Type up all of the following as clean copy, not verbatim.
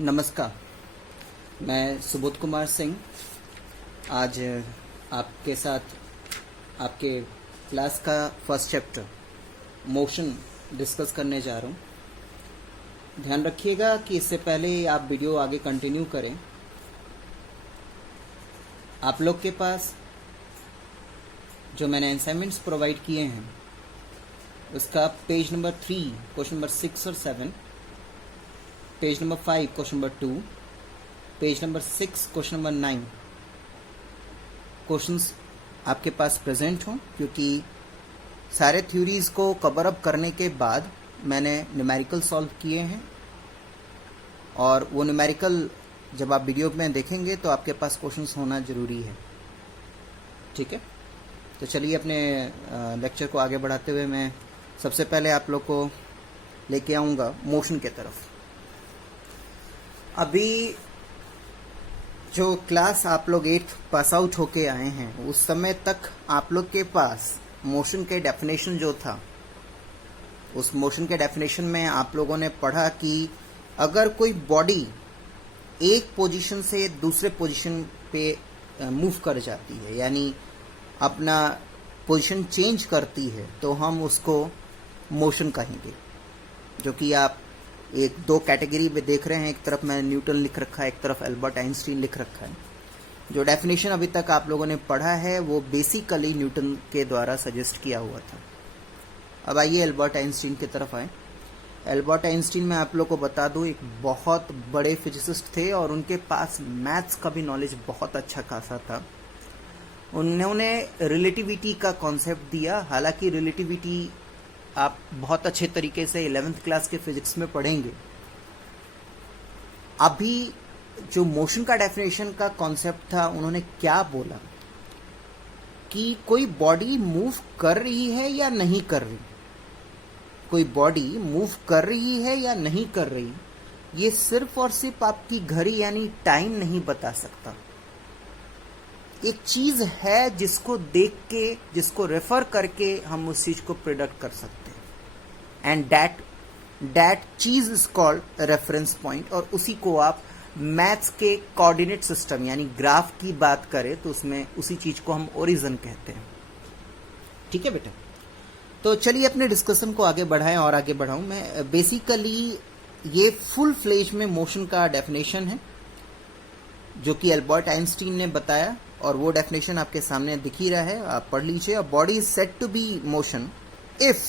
नमस्कार, मैं सुबोध कुमार सिंह आज आपके साथ आपके क्लास का फर्स्ट चैप्टर मोशन डिस्कस करने जा रहा हूँ। ध्यान रखिएगा कि इससे पहले आप वीडियो आगे कंटिन्यू करें, आप लोग के पास जो मैंने असाइनमेंट्स प्रोवाइड किए हैं उसका पेज नंबर 3 क्वेश्चन नंबर 6 और 7, page number 5 question number 2, page number 6 question number 9 questions आपके पास प्रेजेंट हों, क्योंकि सारे थ्योरीज को कवर अप करने के बाद मैंने न्यूमेरिकल सॉल्व किए हैं और वो न्यूमेरिकल जब आप वीडियो में देखेंगे तो आपके पास क्वेश्चंस होना ज़रूरी है। ठीक है, तो चलिए अपने लेक्चर को आगे बढ़ाते हुए मैं सबसे पहले आप लोग को लेके आऊँगा मोशन के तरफ। अभी जो क्लास आप लोग 8th पास आउट होके आए हैं उस समय तक आप लोग के पास मोशन के डेफिनेशन जो था, उस मोशन के डेफिनेशन में आप लोगों ने पढ़ा कि अगर कोई बॉडी एक पोजीशन से दूसरे पोजीशन पे मूव कर जाती है, यानी अपना पोजीशन चेंज करती है, तो हम उसको मोशन कहेंगे। जो कि आप एक दो कैटेगरी में देख रहे हैं, एक तरफ मैंने न्यूटन लिख रखा है, एक तरफ एल्बर्ट आइंस्टीन लिख रखा है। जो डेफिनेशन अभी तक आप लोगों ने पढ़ा है वो बेसिकली न्यूटन के द्वारा सजेस्ट किया हुआ था। अब आइए एल्बर्ट आइंस्टीन की तरफ आए। एल्बर्ट आइंस्टीन में आप लोग को बता दूं एक बहुत बड़े फिजिसिस्ट थे और उनके पास मैथ्स का भी नॉलेज बहुत अच्छा खासा था। उन्होंने रिलेटिविटी का कॉन्सेप्ट दिया। हालांकि रिलेटिविटी आप बहुत अच्छे तरीके से 11th क्लास के फिजिक्स में पढ़ेंगे। अभी जो मोशन का डेफिनेशन का कॉन्सेप्ट था, उन्होंने क्या बोला कि कोई बॉडी मूव कर रही है या नहीं कर रही, कोई बॉडी मूव कर रही है या नहीं कर रही, ये सिर्फ और सिर्फ आपकी घड़ी यानी टाइम नहीं बता सकता। एक चीज है जिसको देख के, जिसको रेफर करके हम उस चीज को प्रिडिक्ट कर सकते हैं, एंड दैट चीज इज कॉल्ड रेफरेंस पॉइंट। और उसी को आप मैथ्स के कोऑर्डिनेट सिस्टम यानी ग्राफ की बात करें तो उसमें उसी चीज को हम ओरिजिन कहते हैं। ठीक है बेटा, तो चलिए अपने डिस्कशन को आगे बढ़ाएं और आगे बढ़ाऊं मैं। बेसिकली ये फुल फ्लेज में मोशन का डेफिनेशन है जो कि एल्बर्ट आइंस्टीन ने बताया, और वो डेफिनेशन आपके सामने दिख ही रहा है, आप पढ़ लीजिए। A body is said to be motion if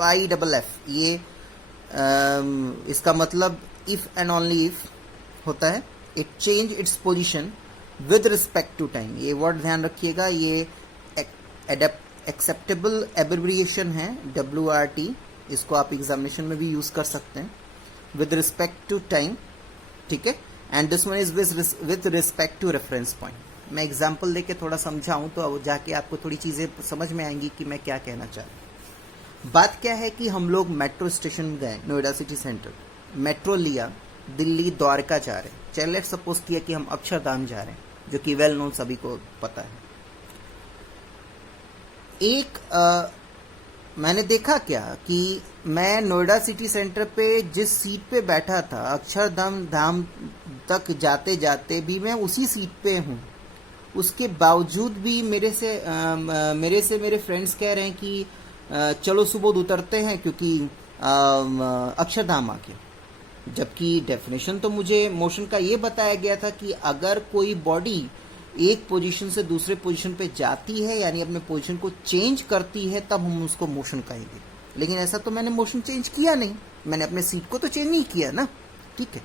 IFF, ये इसका मतलब इफ एंड ओनली इफ होता है। It change its position with respect to time. ये वर्ड ध्यान रखिएगा, ये एक्सेप्टेबल एब्रिविएशन है WRT, इसको आप एग्जामिनेशन में भी यूज कर सकते हैं, विद रिस्पेक्ट टू टाइम। ठीक है, and this one is with respect to reference point. मैं एग्जाम्पल देके थोड़ा समझाऊं तो अब जाके आपको थोड़ी चीजें समझ में आएंगी कि मैं क्या कहना चाह रहा हूं। बात क्या है कि हम लोग मेट्रो स्टेशन गए, नोएडा सिटी सेंटर, मेट्रो लिया, दिल्ली द्वारका जा रहे हैं। चलिए लेट्स सपोज किया कि हम अक्षरधाम जा रहे हैं, जो कि वेल नोन सभी को पता है। मैंने देखा क्या कि मैं नोएडा सिटी सेंटर पे जिस सीट पे बैठा था, अक्षरधाम तक जाते जाते भी मैं उसी सीट पे हूँ। उसके बावजूद भी मेरे से मेरे फ्रेंड्स कह रहे हैं कि चलो सुबोध उतरते हैं क्योंकि अक्षरधाम आके। जबकि डेफिनेशन तो मुझे मोशन का ये बताया गया था कि अगर कोई बॉडी एक पोजीशन से दूसरे पोजीशन पे जाती है, यानी अपने पोजीशन को चेंज करती है, तब हम उसको मोशन कहेंगे। लेकिन ऐसा तो मैंने मोशन चेंज किया नहीं, मैंने अपने सीट को तो चेंज नहीं किया ना। ठीक है,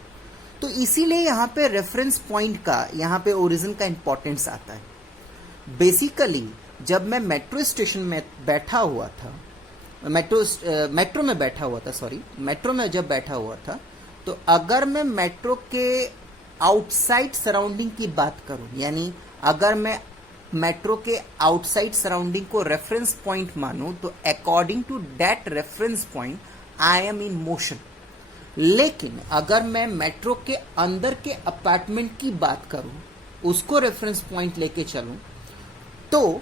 तो इसीलिए यहाँ पे रेफरेंस पॉइंट का, यहाँ पे ओरिजिन का इंपॉर्टेंस आता है। बेसिकली जब मैं मेट्रो स्टेशन में बैठा हुआ था, मेट्रो में बैठा हुआ था, सॉरी, मेट्रो में जब बैठा हुआ था, तो अगर मैं मेट्रो के आउटसाइड सराउंडिंग की बात करूं, यानी अगर मैं मेट्रो के आउटसाइड सराउंडिंग को रेफरेंस पॉइंट मानूं, तो according to that reference point I am in motion. लेकिन अगर मैं मेट्रो के अंदर के अपार्टमेंट की बात करूं, उसको रेफरेंस पॉइंट लेके चलूं, तो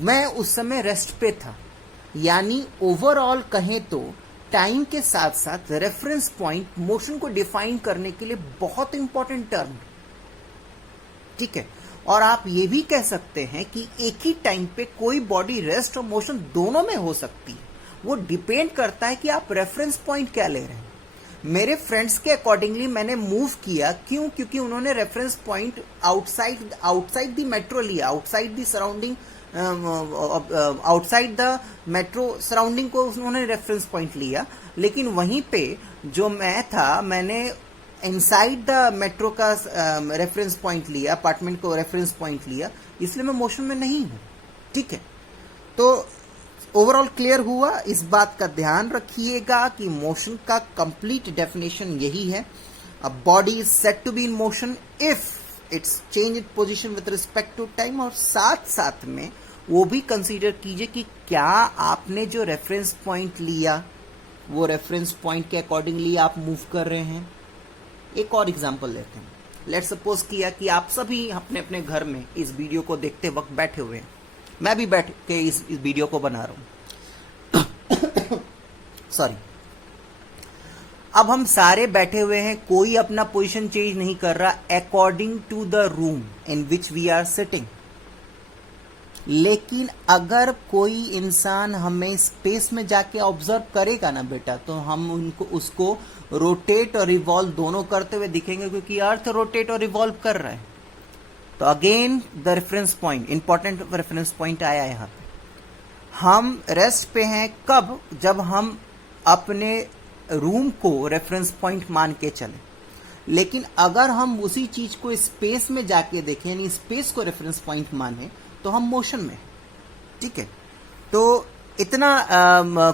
मैं उस समय रेस्ट पे था। यानी ओवरऑल कहें तो टाइम के साथ साथ रेफरेंस पॉइंट मोशन को डिफाइन करने के लिए बहुत इंपॉर्टेंट टर्म, ठीक है। और आप ये भी कह सकते हैं कि एक ही टाइम पे कोई बॉडी रेस्ट और मोशन दोनों में हो सकती है। वो डिपेंड करता है कि आप रेफरेंस पॉइंट क्या ले रहे हैं। मेरे फ्रेंड्स के अकॉर्डिंगली मैंने मूव किया, क्यों? क्योंकि उन्होंने reference point outside the metro लिया, outside the surrounding, outside the metro surrounding को उन्होंने रेफरेंस पॉइंट लिया। लेकिन वहीं पे जो मैं था, मैंने इनसाइड द मेट्रो का रेफरेंस पॉइंट लिया, अपार्टमेंट को रेफरेंस पॉइंट लिया, इसलिए मैं मोशन में नहीं हूं, ठीक है। तो ओवरऑल क्लियर हुआ? इस बात का ध्यान रखिएगा कि मोशन का कंप्लीट डेफिनेशन यही है। A body is said to be in motion if its change it position with respect to time. और साथ साथ में वो भी कंसीडर कीजिए कि क्या आपने जो रेफरेंस पॉइंट लिया वो रेफरेंस पॉइंट के अकॉर्डिंगली आप मूव कर रहे हैं। एक और एग्जांपल लेते हैं। लेट्स सपोज किया कि आप सभी अपने अपने घर में इस वीडियो को देखते वक्त बैठे हुए हैं, मैं भी बैठ के इस वीडियो को बना रहा हूं सॉरी। अब हम सारे बैठे हुए हैं, कोई अपना पोजीशन चेंज नहीं कर रहा according to the room in which we are sitting. लेकिन अगर कोई इंसान हमें स्पेस में जाके ऑब्जर्व करेगा ना बेटा, तो हम उसको रोटेट और रिवॉल्व दोनों करते हुए दिखेंगे, क्योंकि अर्थ रोटेट और रिवॉल्व कर रहा है। तो again the reference point, important reference point आया यहां पे। हम रेस्ट पे हैं कब? जब हम अपने रूम को रेफरेंस पॉइंट मान के चले। लेकिन अगर हम उसी चीज को स्पेस में जाके देखें, यानी स्पेस को रेफरेंस पॉइंट माने, तो हम मोशन में, ठीक है। तो इतना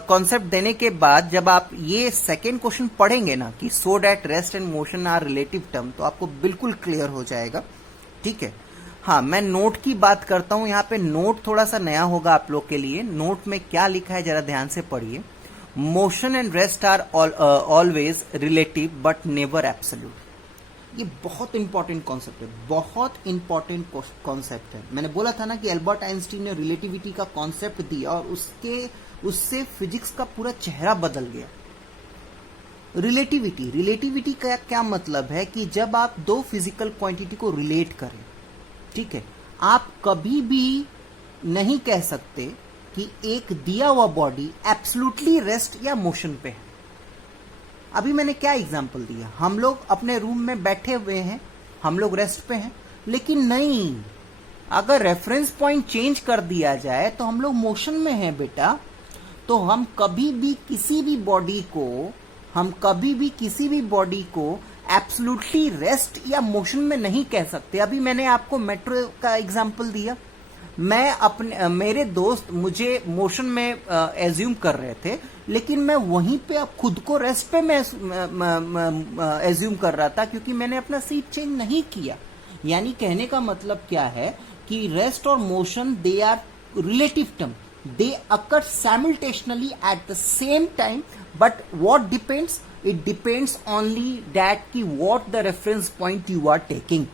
कॉन्सेप्ट देने के बाद जब आप ये सेकेंड क्वेश्चन पढ़ेंगे ना कि so that rest and motion are relative term, तो आपको बिल्कुल क्लियर हो जाएगा, ठीक है। हाँ, मैं नोट की बात करता हूं। यहाँ पे नोट थोड़ा सा नया होगा आप लोग के लिए। नोट में क्या लिखा है जरा ध्यान से पढ़िए। Motion and rest are always relative but never absolute. ये बहुत इंपॉर्टेंट कॉन्सेप्ट है, बहुत इंपॉर्टेंट कॉन्सेप्ट है। मैंने बोला था ना कि एल्बर्ट आइंस्टीन ने रिलेटिविटी का कॉन्सेप्ट दिया और उससे फिजिक्स का पूरा चेहरा बदल गया। रिलेटिविटी का क्या मतलब है कि जब आप दो फिजिकल क्वांटिटी को रिलेट करें, ठीक है, आप कभी भी नहीं कह सकते कि एक दिया हुआ बॉडी एब्सोल्युटली रेस्ट या मोशन पे है। अभी मैंने क्या एग्जांपल दिया, हम लोग अपने रूम में बैठे हुए हैं, हम लोग रेस्ट पे हैं, लेकिन नहीं, अगर रेफरेंस पॉइंट चेंज कर दिया जाए तो हम लोग मोशन में हैं बेटा। तो हम कभी भी किसी भी बॉडी को एब्सोल्युटली रेस्ट या मोशन में नहीं कह सकते। अभी मैंने आपको मेट्रो का एग्जांपल दिया। मेरे दोस्त मुझे मोशन में एज्यूम कर रहे थे, लेकिन मैं वहीं पे अब खुद को रेस्ट पे मैं एज्यूम कर रहा था, क्योंकि मैंने अपना सीट चेंज नहीं किया। यानी कहने का मतलब क्या है कि रेस्ट और motion they are relative term, they occur simultaneously at the same time, but what depends, it depends only that कि what the reference point you are taking.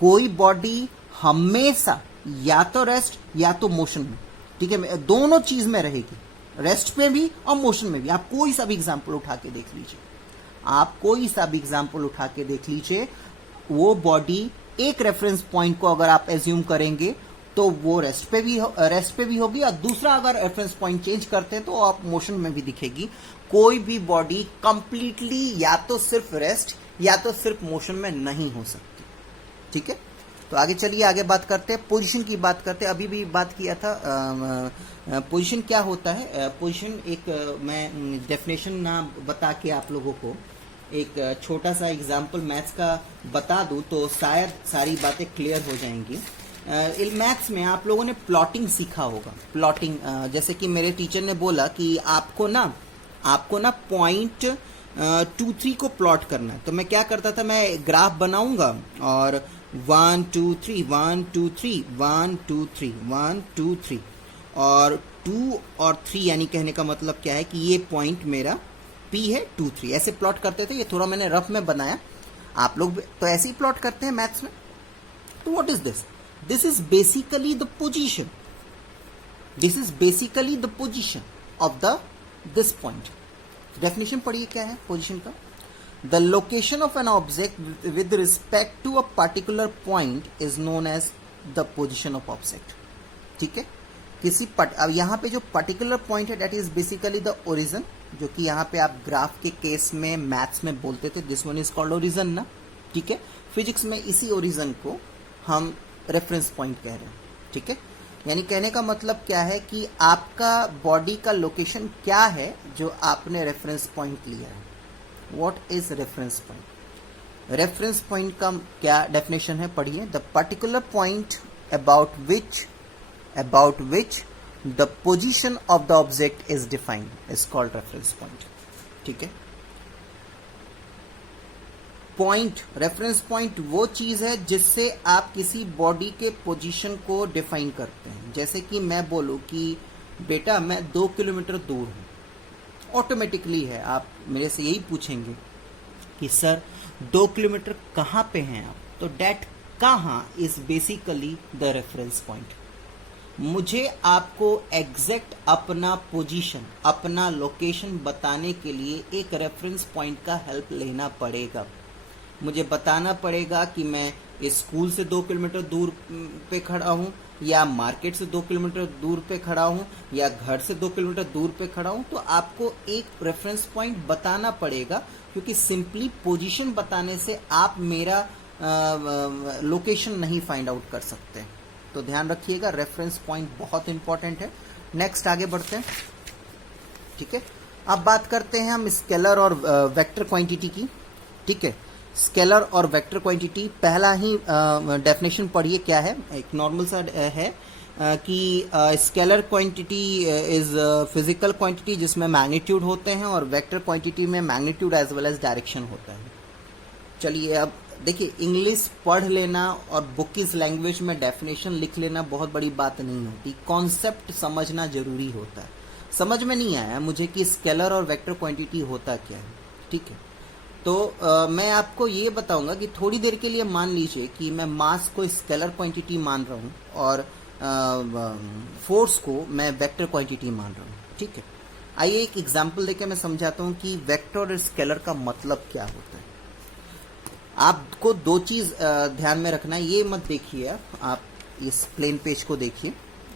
कोई बॉडी हमेशा या तो रेस्ट या तो मोशन में, ठीक है, दोनों चीज में रहेगी, रेस्ट पे भी और मोशन में भी। आप कोई सा भी एग्जांपल उठा के देख लीजिए, वो बॉडी एक रेफरेंस पॉइंट को अगर आप एज्यूम करेंगे तो वो रेस्ट पे भी होगी, और दूसरा अगर रेफरेंस पॉइंट चेंज करते हैं तो आप मोशन में भी दिखेगी। कोई भी बॉडी कंप्लीटली या तो सिर्फ रेस्ट या तो सिर्फ मोशन में नहीं हो सकती, ठीक है। तो आगे चलिए, आगे बात करते हैं, पोजीशन की बात करते हैं। अभी भी बात किया था पोजीशन क्या होता है। पोजीशन एक मैं डेफिनेशन ना बता के आप लोगों को एक छोटा सा एग्जांपल मैथ्स का बता दूं तो शायद सारी बातें क्लियर हो जाएंगी। मैथ्स में आप लोगों ने प्लॉटिंग सीखा होगा। प्लॉटिंग जैसे कि मेरे टीचर ने बोला कि आपको ना पॉइंट 2-3 को प्लॉट करना है। तो मैं क्या करता था, मैं ग्राफ बनाऊंगा और 1 2 3 1 2 3 1 2 3 1 2 3 और 2 और 3, यानी कहने का मतलब क्या है कि ये पॉइंट मेरा P है 2 3, ऐसे प्लॉट करते थे। ये थोड़ा मैंने रफ में बनाया, आप लोग तो ऐसे ही प्लॉट करते हैं मैथ्स में। तो what is this? This is basically the position of the this point. Definition पढ़िए क्या है पोजीशन का। The location of an object with respect to a particular point is known as the position of object. ठीक है, अब यहाँ पे जो पर्टिकुलर पॉइंट है that is basically the origin, जो कि यहाँ पे आप ग्राफ के केस में मैथ्स में बोलते थे this one is called origin ना। ठीक है, फिजिक्स में इसी ओरिजन को हम रेफरेंस पॉइंट कह रहे हैं। ठीक है, यानी कहने का मतलब क्या है कि आपका बॉडी का लोकेशन क्या है जो आपने रेफरेंस पॉइंट लिया है। What is reference point? Reference point का क्या डेफिनेशन है पढ़िए। The particular point about which the position of the object is defined is called reference point. ठीक है, पॉइंट, रेफरेंस पॉइंट वो चीज है जिससे आप किसी बॉडी के पोजीशन को डिफाइन करते हैं। जैसे कि मैं बोलूं कि बेटा मैं 2 किलोमीटर दूर हूं, ऑटोमेटिकली है आप मेरे से यही पूछेंगे कि सर 2 किलोमीटर कहाँ पे हैं आप, तो डेट कहाँ is basically the reference point. मुझे आपको एग्जैक्ट अपना पोजीशन, अपना लोकेशन बताने के लिए एक रेफरेंस पॉइंट का हेल्प लेना पड़ेगा। मुझे बताना पड़ेगा कि मैं स्कूल से 2 किलोमीटर दूर पे खड़ा हूँ, या मार्केट से 2 किलोमीटर दूर पे खड़ा हूँ, या घर से 2 किलोमीटर दूर पे खड़ा हूँ। तो आपको एक रेफरेंस पॉइंट बताना पड़ेगा, क्योंकि सिंपली पोजीशन बताने से आप मेरा लोकेशन नहीं फाइंड आउट कर सकते। तो ध्यान रखिएगा, रेफरेंस पॉइंट बहुत इंपॉर्टेंट है। नेक्स्ट आगे बढ़ते हैं। ठीक है, अब बात करते हैं हम स्केलर और वेक्टर क्वांटिटी की। ठीक है, स्केलर और वेक्टर क्वांटिटी, पहला ही डेफिनेशन पढ़िए क्या है। एक नॉर्मल सा है कि scalar quantity is physical quantity जिसमें मैग्नीट्यूड होते हैं, और वेक्टर क्वांटिटी में magnitude as well as direction होता है। चलिए अब देखिए, इंग्लिश पढ़ लेना और बुकिस लैंग्वेज में डेफिनेशन लिख लेना बहुत बड़ी बात नहीं होती, कॉन्सेप्ट समझना जरूरी होता है। समझ में नहीं आया मुझे कि स्केलर और वेक्टर क्वांटिटी होता क्या है। ठीक है, तो मैं आपको ये बताऊंगा कि थोड़ी देर के लिए मान लीजिए कि मैं मास को स्केलर क्वांटिटी मान रहा हूँ और फोर्स को मैं वेक्टर क्वांटिटी मान रहा हूँ। ठीक है, आइए एक एग्जांपल देके मैं समझाता हूँ कि वेक्टर और स्केलर का मतलब क्या होता है। आपको दो चीज ध्यान में रखना है, ये मत देखिए आप इस प्लेन पेज को देखिए।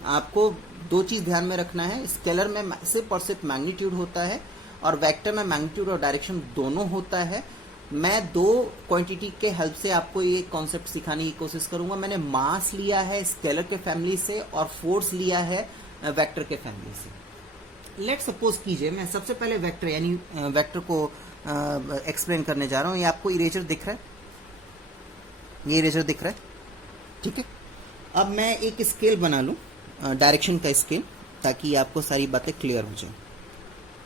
आपको दो चीज ध्यान में रखना है, स्केलर में सिर्फ और सिर्फ मैग्नीट्यूड होता है और वेक्टर में मैग्नीट्यूड और डायरेक्शन दोनों होता है। मैं दो क्वांटिटी के हेल्प से आपको ये कॉन्सेप्ट सिखाने की कोशिश करूंगा। मैंने मास लिया है स्केलर के फैमिली से और फोर्स लिया है वेक्टर के फैमिली से। लेट सपोज कीजिए मैं सबसे पहले वेक्टर यानी वेक्टर को एक्सप्लेन करने जा रहा हूं। ये आपको इरेजर दिख रहा है, ये इरेजर दिख रहा है। ठीक है, अब मैं एक स्केल बना लूं, डायरेक्शन का स्केल, ताकि आपको सारी बातें क्लियर हो जाए।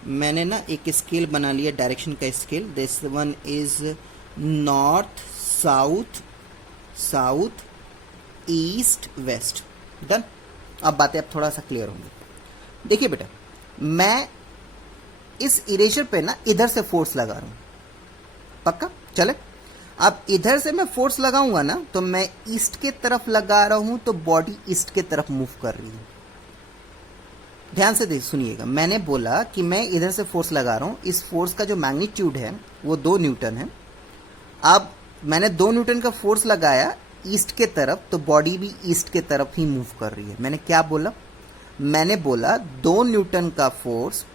मैंने ना एक स्केल बना लिया डायरेक्शन का scale. This one is north south, south east west. Done. अब बातें अब थोड़ा सा क्लियर होंगी। देखिए बेटा, मैं इस इरेजर पे ना इधर से फोर्स लगा रहा हूं, पक्का चले। अब इधर से मैं फोर्स लगाऊंगा ना, तो मैं ईस्ट के तरफ लगा रहा हूं तो बॉडी ईस्ट के तरफ मूव कर रही है। ध्यान से सुनिएगा, मैंने बोला कि मैं इधर से फोर्स लगा रहा हूं, इस फोर्स का जो मैग्नीट्यूड है वो 2 न्यूटन है। अब मैंने 2 न्यूटन का फोर्स लगाया ईस्ट के तरफ, तो बॉडी भी ईस्ट के तरफ ही मूव कर रही है। मैंने क्या बोला? मैंने बोला 2 न्यूटन का फोर्स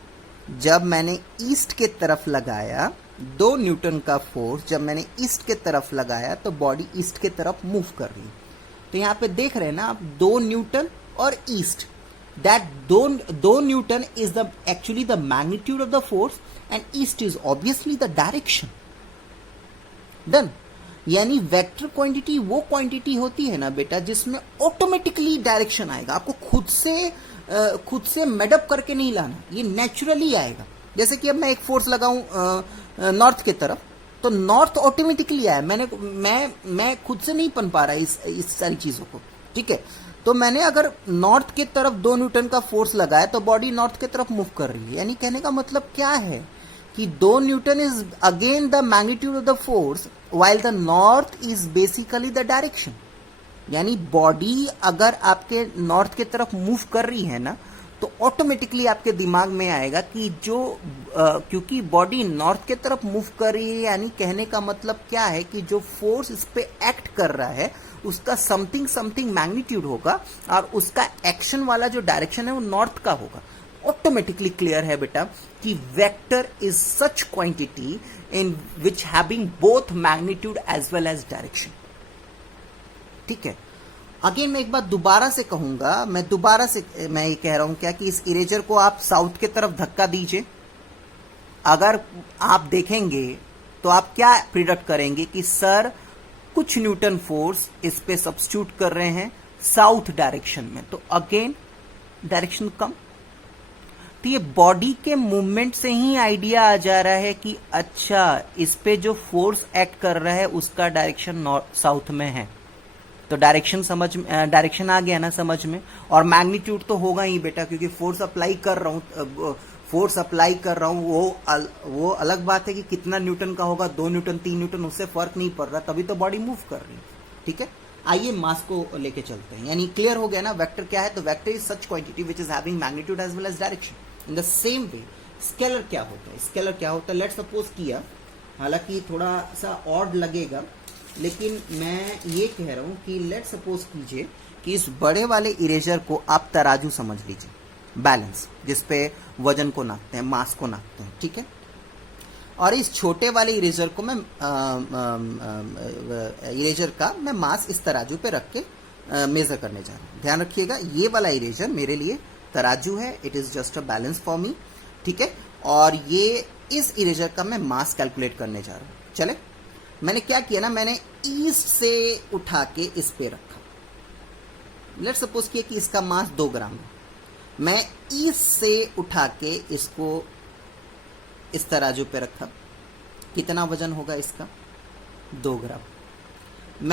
जब मैंने ईस्ट के तरफ लगाया, 2 न्यूटन का फोर्स जब मैंने ईस्ट के तरफ लगाया तो बॉडी ईस्ट के तरफ मूव कर रही है। तो यहाँ पे देख रहे हैं ना आप, 2 न्यूटन और east, that 2 Newton is the actually the magnitude of the force and east is obviously the direction. Done. यानी वेक्टर क्वांटिटी वो क्वांटिटी होती है ना बेटा जिसमें ऑटोमेटिकली डायरेक्शन आएगा। आपको खुद से मेडअप करके नहीं लाना, ये नेचुरली आएगा। जैसे कि अब मैं एक फोर्स लगाऊं नॉर्थ के तरफ, तो नॉर्थ ऑटोमेटिकली आया। मैं खुद से नहीं बन पा रहा इस सारी चीजों को। ठीक है, तो मैंने अगर नॉर्थ के तरफ 2 न्यूटन का फोर्स लगाया तो बॉडी नॉर्थ के तरफ मूव कर रही है। यानी कहने का मतलब क्या है कि 2 Newton is again the magnitude of the force while the north is basically the direction. यानी बॉडी अगर आपके नॉर्थ के तरफ मूव कर रही है ना, तो ऑटोमेटिकली आपके दिमाग में आएगा कि जो क्योंकि बॉडी नॉर्थ के तरफ मूव कर रही है, यानी कहने का मतलब क्या है कि जो फोर्स इस पे एक्ट कर रहा है उसका समथिंग समथिंग मैग्नीट्यूड होगा और उसका एक्शन वाला जो डायरेक्शन है वो नॉर्थ का होगा। ऑटोमेटिकली क्लियर है बेटा कि vector is such quantity in which having both magnitude as well as direction. ठीक है, अगेन मैं एक बार दोबारा से कहूंगा, मैं ये कह रहा हूं क्या कि इस इरेजर को आप साउथ के तरफ धक्का दीजिए। अगर आप देखेंगे तो आप क्या प्रिडिक्ट करेंगे कि सर कुछ न्यूटन फोर्स इस पे सब्स्टिट्यूट कर रहे हैं साउथ डायरेक्शन में, तो अगेन डायरेक्शन कम। तो ये बॉडी के मूवमेंट से ही आइडिया आ जा रहा है कि अच्छा इस पे जो फोर्स एक्ट कर रहा है उसका डायरेक्शन साउथ में है, तो डायरेक्शन आ गया ना समझ में। और मैग्नीट्यूड तो होगा ही बेटा, क्योंकि फोर्स अप्लाई कर रहा हूं, वो अलग बात है कि कितना न्यूटन का होगा, 2 न्यूटन 3 न्यूटन, उससे फर्क नहीं पड़ रहा, तभी तो बॉडी मूव कर रही है। ठीक है, आइए मास को लेके चलते हैं। यानी क्लियर हो गया ना वेक्टर क्या है, तो vector is such quantity which is having magnitude as well as direction. In the same way scalar क्या होता है, लेट सपोज किया, हालांकि थोड़ा सा ऑड लगेगा, लेकिन मैं ये कह रहा हूं कि लेट सपोज कीजिए कि इस बड़े वाले इरेजर को आप तराजू समझ लीजिए, बैलेंस, जिसपे वजन को नापते हैं, मास को नापते हैं। ठीक है, और इस छोटे वाले इरेजर को मैं इरेजर का मैं मास इस तराजू पे रख के मेजर करने जा रहा हूं। ध्यान रखिएगा ये वाला इरेजर मेरे लिए तराजू है, it is just a balance for me. ठीक है, और ये इस इरेजर का मैं मास कैलकुलेट करने जा रहा हूं। चले, मैंने क्या किया ना, मैंने ईस्ट से उठा के इस पे रखा। लेट सपोज किया कि इसका मास 2 ग्राम है, मैं ईस्ट से उठा के इसको इस तराजू पे रखा, कितना वजन होगा इसका, 2 ग्राम।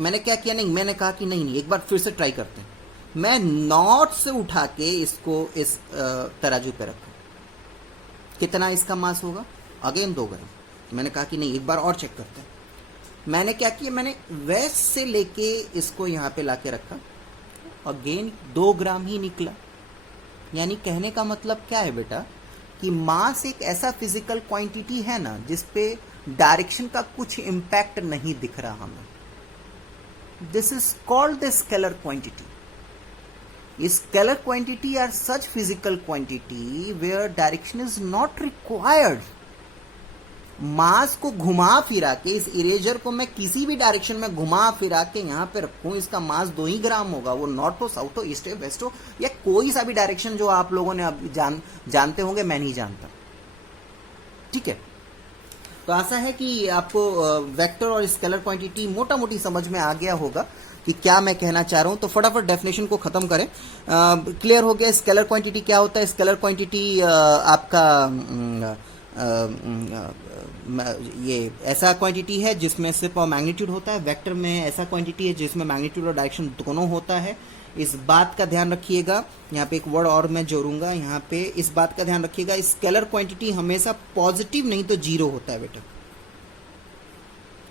मैंने क्या किया, नहीं मैंने कहा कि नहीं एक बार फिर से ट्राई करते हैं। मैं नॉर्थ से उठा के इसको इस तराजू पे रखा, कितना इसका मास होगा, अगेन 2 ग्राम। मैंने कहा कि नहीं एक बार और चेक करते हैं। मैंने क्या किया, मैंने वेस्ट से लेके इसको यहां पे लाके रखा, अगेन 2 ग्राम ही निकला। यानी कहने का मतलब क्या है बेटा कि मास एक ऐसा फिजिकल क्वांटिटी है ना जिसपे डायरेक्शन का कुछ इंपैक्ट नहीं दिख रहा हमें। This is called the scalar quantity. Scalar quantity are such physical quantity where direction is not required. मास को घुमा फिरा के, इस इरेजर को मैं किसी भी डायरेक्शन में घुमा फिरा के यहां पे रखूं, इसका मास 2 ही ग्राम होगा, वो नॉर्थ हो, साउथ हो, ईस्ट हो, वेस्ट हो, या कोई सा भी डायरेक्शन जो आप लोगों ने अब जानते होंगे, मैं नहीं जानता। ठीक है, तो आशा है कि आपको वेक्टर और स्केलर क्वांटिटी मोटा मोटी समझ में आ गया होगा कि क्या मैं कहना चाह रहा हूं। तो फटाफट डेफिनेशन को खत्म करें। क्लियर हो गया स्केलर क्वांटिटी क्या होता है। स्केलर क्वांटिटी आपका ये ऐसा क्वांटिटी है जिसमें सिर्फ मैग्नीट्यूड होता है। वेक्टर में ऐसा क्वांटिटी है जिसमें मैग्नीट्यूड और डायरेक्शन दोनों होता है। इस बात का ध्यान रखिएगा, यहाँ पे एक वर्ड और मैं जोड़ूंगा, यहाँ पे इस बात का ध्यान रखिएगा, स्केलर क्वांटिटी हमेशा पॉजिटिव नहीं तो जीरो होता है बेटा।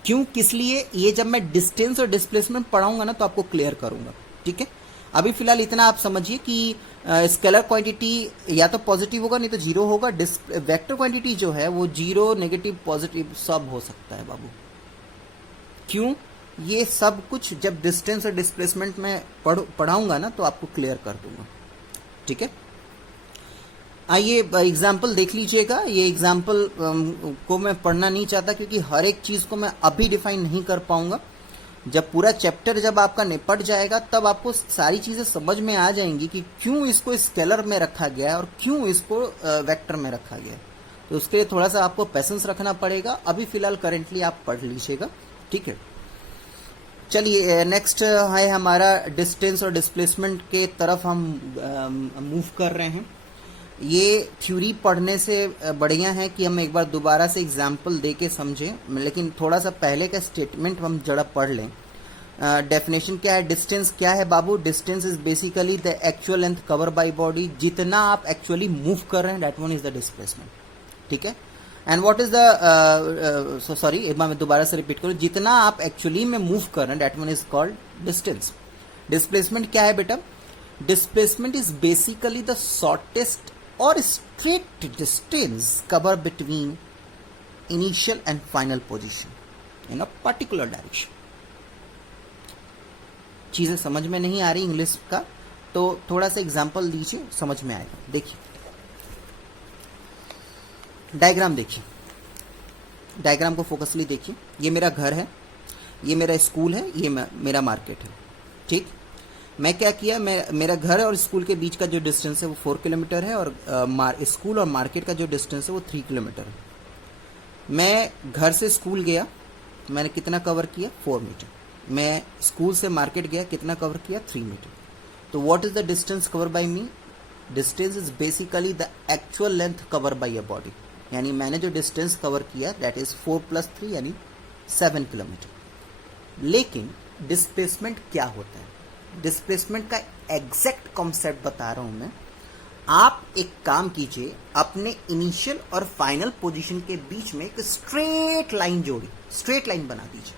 क्यों, किस लिए, ये जब मैं डिस्टेंस और डिस्प्लेसमेंट पढ़ाऊंगा ना तो आपको क्लियर करूंगा। ठीक है, अभी फिलहाल इतना आप समझिए कि स्केलर क्वांटिटी या तो पॉजिटिव होगा नहीं तो जीरो होगा। वेक्टर क्वांटिटी जो है वो जीरो, नेगेटिव, पॉजिटिव सब हो सकता है बाबू। क्यों, ये सब कुछ जब डिस्टेंस और डिस्प्लेसमेंट में पढ़ाऊंगा ना तो आपको क्लियर कर दूंगा। ठीक है, आइए एग्जाम्पल देख लीजिएगा। ये एग्जाम्पल को मैं पढ़ना नहीं चाहता क्योंकि हर एक चीज को मैं अभी डिफाइन नहीं कर पाऊंगा। जब पूरा चैप्टर जब आपका निपट जाएगा तब आपको सारी चीजें समझ में आ जाएंगी कि क्यों इसको स्केलर में रखा गया है और क्यों इसको वेक्टर में रखा गया है। तो उसके लिए थोड़ा सा आपको पेशेंस रखना पड़ेगा। अभी फिलहाल करेंटली आप पढ़ लीजिएगा। ठीक है, चलिए नेक्स्ट है हमारा डिस्टेंस और डिस्प्लेसमेंट के तरफ हम मूव कर रहे हैं। ये थ्योरी पढ़ने से बढ़िया है कि हम एक बार दोबारा से एग्जाम्पल दे के समझें, लेकिन थोड़ा सा पहले का स्टेटमेंट हम जरा पढ़ लें। डेफिनेशन क्या है, डिस्टेंस क्या है बाबू। Distance is basically the actual length cover by body. जितना आप एक्चुअली मूव कर रहे हैं that one is the displacement. ठीक है, and what is the sorry एक बार मैं दोबारा से रिपीट करूं, जितना आप एक्चुअली में मूव कर रहे हैं that one is called distance. Displacement क्या है बेटा, Displacement is basically the shortest or straight distance covered between initial and final position in a particular direction. चीजें समझ में नहीं आ रही इंग्लिश का तो थोड़ा सा एग्जांपल दीजिए, समझ में आएगा। देखिए डायग्राम देखिए, डायग्राम को फोकसली देखिए। ये मेरा घर है, ये मेरा स्कूल है, ये मेरा मार्केट है। ठीक, मैं क्या किया, मेरा घर और स्कूल के बीच का जो डिस्टेंस है वो 4 किलोमीटर है और स्कूल और मार्केट का जो डिस्टेंस है वो 3 किलोमीटर है। मैं घर से स्कूल गया, मैंने कितना कवर किया, 4 मीटर। मैं स्कूल से मार्केट गया, कितना कवर किया, 3 मीटर। तो what is the distance cover by me? Distance is basically the actual length cover by a body, यानी मैंने जो डिस्टेंस कवर किया दैट इज 4 + 3 यानी 7 किलोमीटर। लेकिन डिस्प्लेसमेंट क्या होता है? डिस्प्लेसमेंट का एग्जैक्ट कॉन्सेप्ट बता रहा हूं मैं। आप एक काम कीजिए, अपने इनिशियल और फाइनल पोजीशन के बीच में एक स्ट्रेट लाइन जोड़ी, स्ट्रेट लाइन बना दीजिए।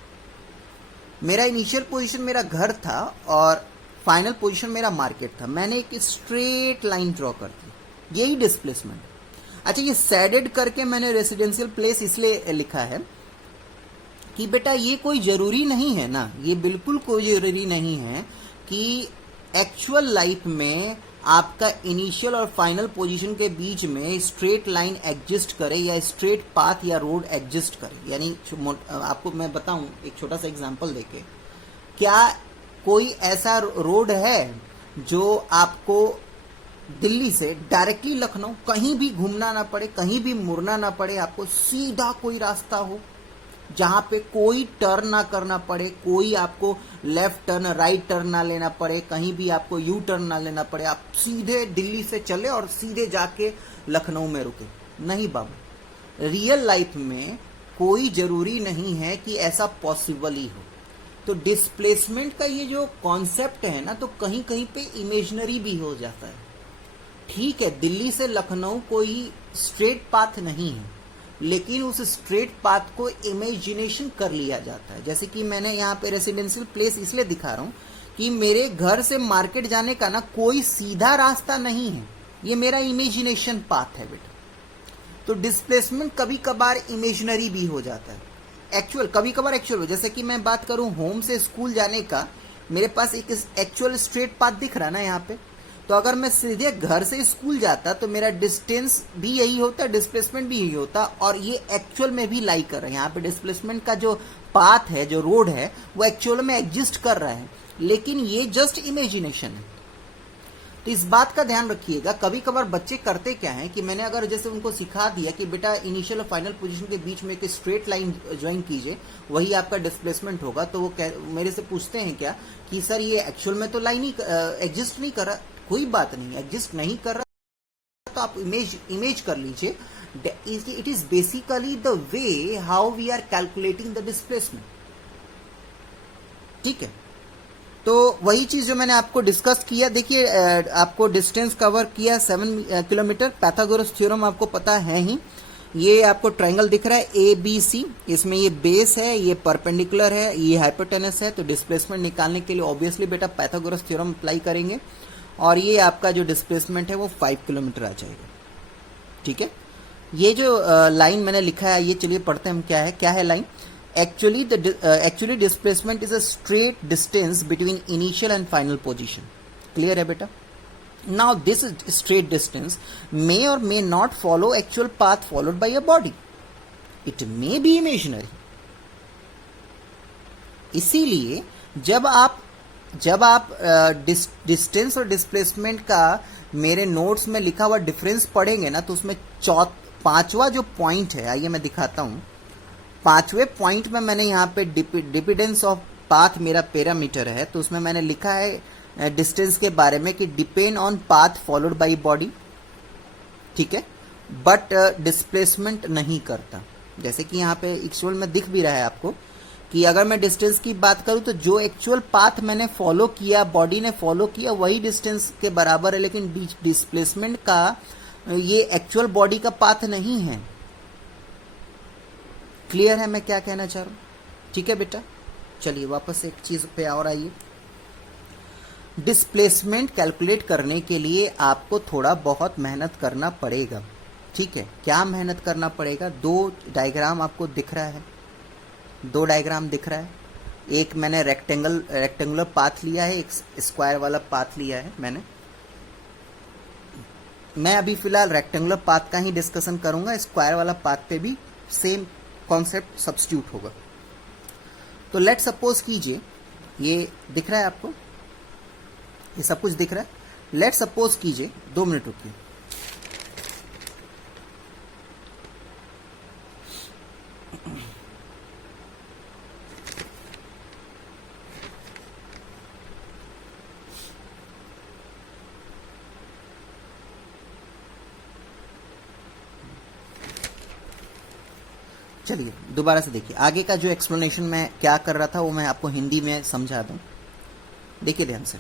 मेरा इनिशियल पोजीशन मेरा घर था और फाइनल पोजीशन मेरा मार्केट था। मैंने एक स्ट्रेट लाइन ड्रॉ कर दी, यही डिस्प्लेसमेंट। अच्छा, ये सैडेड करके मैंने रेसिडेंशियल प्लेस इसलिए लिखा है कि बेटा ये कोई जरूरी नहीं है ना, ये बिल्कुल कोई जरूरी नहीं है कि एक्चुअल लाइफ में आपका इनिशियल और फाइनल पोजीशन के बीच में स्ट्रेट लाइन एग्जिस्ट करे या स्ट्रेट पाथ या रोड एग्जिस्ट करे। यानी आपको मैं बताऊं एक छोटा सा एग्जांपल देके, क्या कोई ऐसा रोड है जो आपको दिल्ली से डायरेक्टली लखनऊ कहीं भी घूमना ना पड़े, कहीं भी मुड़ना ना पड़े, आपको सीधा कोई रास्ता हो जहां पे कोई टर्न ना करना पड़े, कोई आपको लेफ्ट टर्न राइट टर्न ना लेना पड़े, कहीं भी आपको यू टर्न ना लेना पड़े, आप सीधे दिल्ली से चले और सीधे जाके लखनऊ में रुके? नहीं बाबू, रियल लाइफ में कोई जरूरी नहीं है कि ऐसा पॉसिबल ही हो। तो डिस्प्लेसमेंट का ये जो कॉन्सेप्ट है ना, तो कहीं कहीं पे इमेजिनरी भी हो जाता है। ठीक है, दिल्ली से लखनऊ कोई स्ट्रेट पाथ नहीं है, लेकिन उस स्ट्रेट पाथ को इमेजिनेशन कर लिया जाता है। जैसे कि मैंने यहाँ पे रेसिडेंशियल प्लेस इसलिए दिखा रहा हूँ कि मेरे घर से मार्केट जाने का ना कोई सीधा रास्ता नहीं है, ये मेरा इमेजिनेशन पाथ है बेटा। तो डिस्प्लेसमेंट कभी कभार इमेजिनरी भी हो जाता है, एक्चुअल कभी कभार एक्चुअल। जैसे कि मैं बात करूं होम से स्कूल जाने का, मेरे पास एक एक्चुअल स्ट्रेट पाथ दिख रहा है ना यहाँ पे, तो अगर मैं सीधे घर से स्कूल जाता तो मेरा डिस्टेंस भी यही होता, डिस्प्लेसमेंट भी यही होता, और ये एक्चुअल में भी लाई कर रहा है। यहाँ पे डिस्प्लेसमेंट का जो पाथ है, जो रोड है, वो एक्चुअल में एग्जिस्ट कर रहा है, लेकिन ये जस्ट इमेजिनेशन है। तो इस बात का ध्यान रखिएगा। कभी कभार बच्चे करते क्या है कि मैंने अगर जैसे उनको सिखा दिया कि बेटा इनिशियल और फाइनल पोजीशन के बीच में एक स्ट्रेट लाइन ज्वाइन कीजिए, वही आपका डिस्प्लेसमेंट होगा, तो वो मेरे से पूछते हैं क्या कि सर ये एक्चुअल में तो लाइन ही एग्जिस्ट नहीं कर रहा। कोई बात नहीं, एग्जिस्ट नहीं कर रहा तो आप इमेज कर लीजिए। It is basically the way how we are calculating the displacement. ठीक है, तो वही चीज जो मैंने आपको डिस्कस किया। देखिए आपको डिस्टेंस कवर किया 7 किलोमीटर। पैथागोरस थ्योरम आपको पता है ही। ये आपको ट्रायंगल दिख रहा है ABC, इसमें ये बेस है, ये परपेंडिकुलर है, ये हाइपोटेनस है। तो डिस्प्लेसमेंट निकालने के लिए ऑब्वियसली बेटा पैथागोरस थ्योरम अप्लाई करेंगे और ये आपका जो डिस्प्लेसमेंट है वो 5 किलोमीटर आ जाएगा। ठीक है, ये जो लाइन मैंने लिखा है, ये चलिए पढ़ते हैं हम क्या है line. Actually displacement is a straight distance between initial and final position. Clear है बेटा? Now this straight distance may or may not follow actual path followed by a body. It may be imaginary. इसीलिए जब आप distance और displacement का मेरे notes में लिखा हुआ डिफरेंस पढ़ेंगे ना, तो उसमें पांचवा जो पॉइंट है, आइए मैं दिखाता हूं। पांचवें पॉइंट में मैंने यहाँ पे डिपेंडेंस ऑफ पाथ मेरा पैरामीटर है, तो उसमें मैंने लिखा है डिस्टेंस के बारे में कि depend on path followed by body. ठीक है, बट डिस्प्लेसमेंट नहीं करता। जैसे कि यहाँ पे एक्चुअल में दिख भी रहा है आपको कि अगर मैं डिस्टेंस की बात करूँ तो जो एक्चुअल पाथ मैंने फॉलो किया, बॉडी ने फॉलो किया, वही डिस्टेंस के बराबर है, लेकिन डिस्प्लेसमेंट का ये एक्चुअल बॉडी का पाथ नहीं है। क्लियर है मैं क्या कहना चाह रहा हूं? ठीक है बेटा, चलिए वापस एक चीज पे और आइए। डिस्प्लेसमेंट कैलकुलेट करने के लिए आपको थोड़ा बहुत मेहनत करना पड़ेगा। ठीक है, क्या मेहनत करना पड़ेगा? दो डायग्राम आपको दिख रहा है, दो डायग्राम दिख रहा है। एक मैंने रेक्टेंगुलर पाथ लिया है, एक स्क्वायर वाला पाथ लिया है मैं अभी फिलहाल रेक्टेंगुलर पाथ का ही डिस्कशन करूंगा। स्क्वायर वाला पाथ पे भी सेम कॉन्सेप्ट सब्स्टिट्यूट होगा। तो लेट सपोज कीजिए, ये दिख रहा है आपको, ये सब कुछ दिख रहा है। लेट सपोज कीजिए, 2 मिनट रुकिए। चलिए दोबारा से देखिए, आगे का जो एक्सप्लेनेशन मैं क्या कर रहा था वो मैं आपको हिंदी में समझा दूं। देखिए ध्यान से।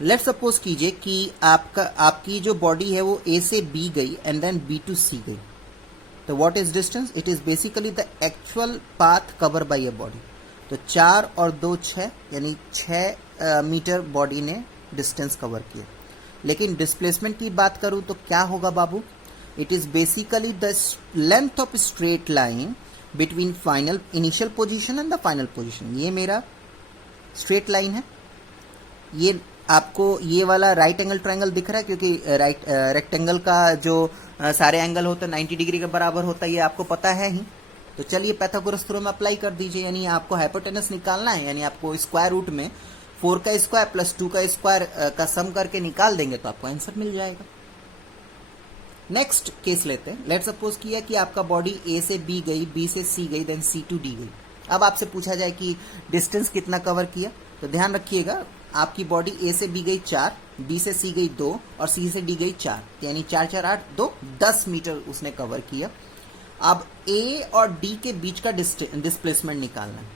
लेट सपोज कीजिए कि आपकी जो बॉडी है वो ए से बी गई एंड देन बी टू सी गई। तो what is distance? It is basically the actual path cover by a body. तो 4 और 2 6, यानी 6 मीटर बॉडी ने डिस्टेंस कवर किया। लेकिन डिस्प्लेसमेंट की बात करूं तो क्या होगा बाबू? It is basically the length of straight line between initial position and the final position. ये मेरा straight line है। ये आपको ये वाला राइट एंगल ट्रायंगल दिख रहा है, क्योंकि रेक्टेंगल का जो सारे एंगल होता है 90 डिग्री के बराबर होता है, ये आपको पता है ही। तो चलिए पाइथागोरस थ्योरम अप्लाई कर दीजिए। यानी आपको हाइपोटेनस निकालना है, यानी आपको स्क्वायर रूट में 4 का स्क्वायर प्लस 2 का स्क्वायर का सम करके निकाल देंगे तो आपको आंसर मिल जाएगा। नेक्स्ट केस लेते हैं। लेट सपोज किया कि आपका बॉडी ए से बी गई, बी से सी गई, देन सी टू डी गई। अब आपसे पूछा जाए कि डिस्टेंस कितना कवर किया, तो ध्यान रखिएगा आपकी बॉडी ए से बी गई 4, बी से सी गई 2 और सी से डी गई 4, यानी 4 4 8 2 10 मीटर उसने कवर किया। अब ए और डी के बीच का डिस्प्लेसमेंट निकालना है।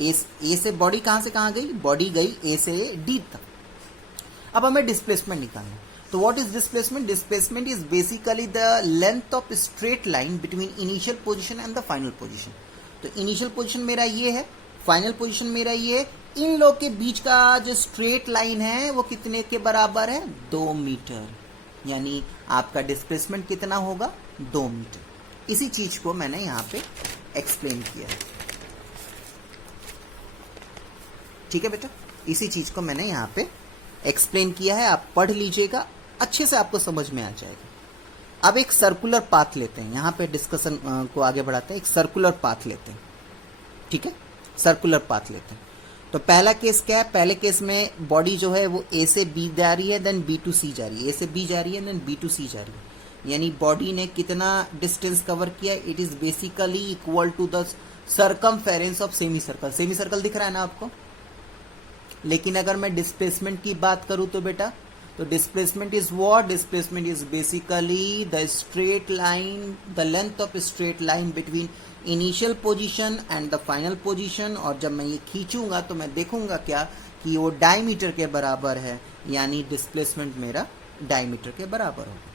ए से बॉडी कहां से कहां गई? बॉडी गई ए से डी तक। अब हमें डिस्प्लेसमेंट निकालना है। तो what is displacement? Displacement is basically the length of straight line between initial position and the final position. तो इनिशियल पोजीशन मेरा ये है, फाइनल पोजीशन मेरा ये है। इन लोग के बीच का जो स्ट्रेट लाइन है वो कितने के बराबर है? 2 मीटर। यानी आपका डिस्प्लेसमेंट कितना होगा? 2 मीटर। इसी चीज को मैंने यहां पे एक्सप्लेन किया है। ठीक है बेटा, इसी चीज को मैंने यहां पे एक्सप्लेन किया है। आप पढ़ लीजिएगा, अच्छे से आपको समझ में आ जाएगा। अब एक सर्कुलर पाथ लेते हैं, यहां पे डिस्कशन को आगे बढ़ाते हैं। एक सर्कुलर पाथ लेते हैं, ठीक है, सर्कुलर पाथ लेते हैं। तो पहला केस क्या है? पहले केस में बॉडी जो है वो ए से बी जा रही है, देन बी टू सी जा रही है। ए से बी जा रही है, देन बी टू सी जा रही है। यानी बॉडी ने कितना डिस्टेंस कवर किया? It is basically equal to the circumference of semi circle. Semi circle दिख रहा है ना आपको? लेकिन अगर मैं डिस्प्लेसमेंट की बात करूं तो बेटा, तो displacement is what? Displacement is basically the straight line, the length of straight line between initial position and the final position. और जब मैं ये खींचूंगा तो मैं देखूंगा क्या कि वो डायमीटर के बराबर है, यानी डिस्प्लेसमेंट मेरा डायमीटर के बराबर होगा।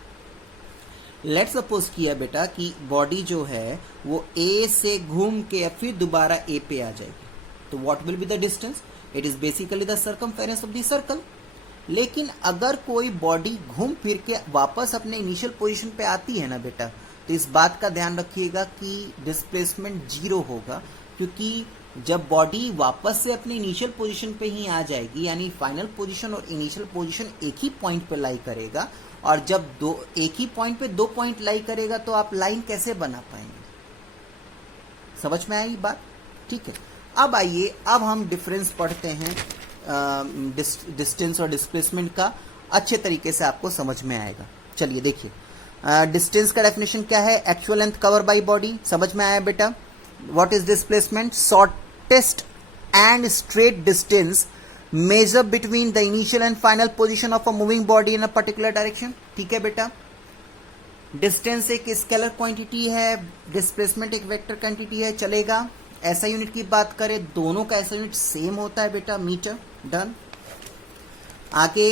लेट्स सपोज किया बेटा कि बॉडी जो है वो ए से घूम के फिर दोबारा ए पे आ जाएगी। तो what will be the distance? It is basically the circumference of the circle. लेकिन अगर कोई बॉडी घूम फिर के वापस अपने इनिशियल पोजीशन पे आती है ना बेटा, तो इस बात का ध्यान रखिएगा कि डिस्प्लेसमेंट 0 होगा, क्योंकि जब बॉडी वापस से अपने इनिशियल पोजीशन पे ही आ जाएगी, यानी फाइनल पोजीशन और इनिशियल पोजीशन एक ही पॉइंट पे लाई करेगा, और जब एक ही पॉइंट पे 2 पॉइंट लाई करेगा तो आप लाइन कैसे बना पाएंगे? समझ में आई बात? ठीक है। अब आइए, अब हम डिफरेंस पढ़ते हैं डिस्टेंस और डिस्प्लेसमेंट का। अच्छे तरीके से आपको समझ में आएगा। चलिए देखिए, डिस्टेंस का डेफिनेशन क्या है? Actual length cover by body. समझ में आया बेटा? What is displacement? Shortest and straight distance measure between the initial and final position of a moving body in a particular direction. ठीक है बेटा। डिस्टेंस एक स्केलर क्वांटिटी है, डिस्प्लेसमेंट एक वेक्टर क्वांटिटी है, चलेगा। ऐसा यूनिट की बात करें, दोनों का ऐसा यूनिट सेम होता है बेटा, मीटर। डन। आगे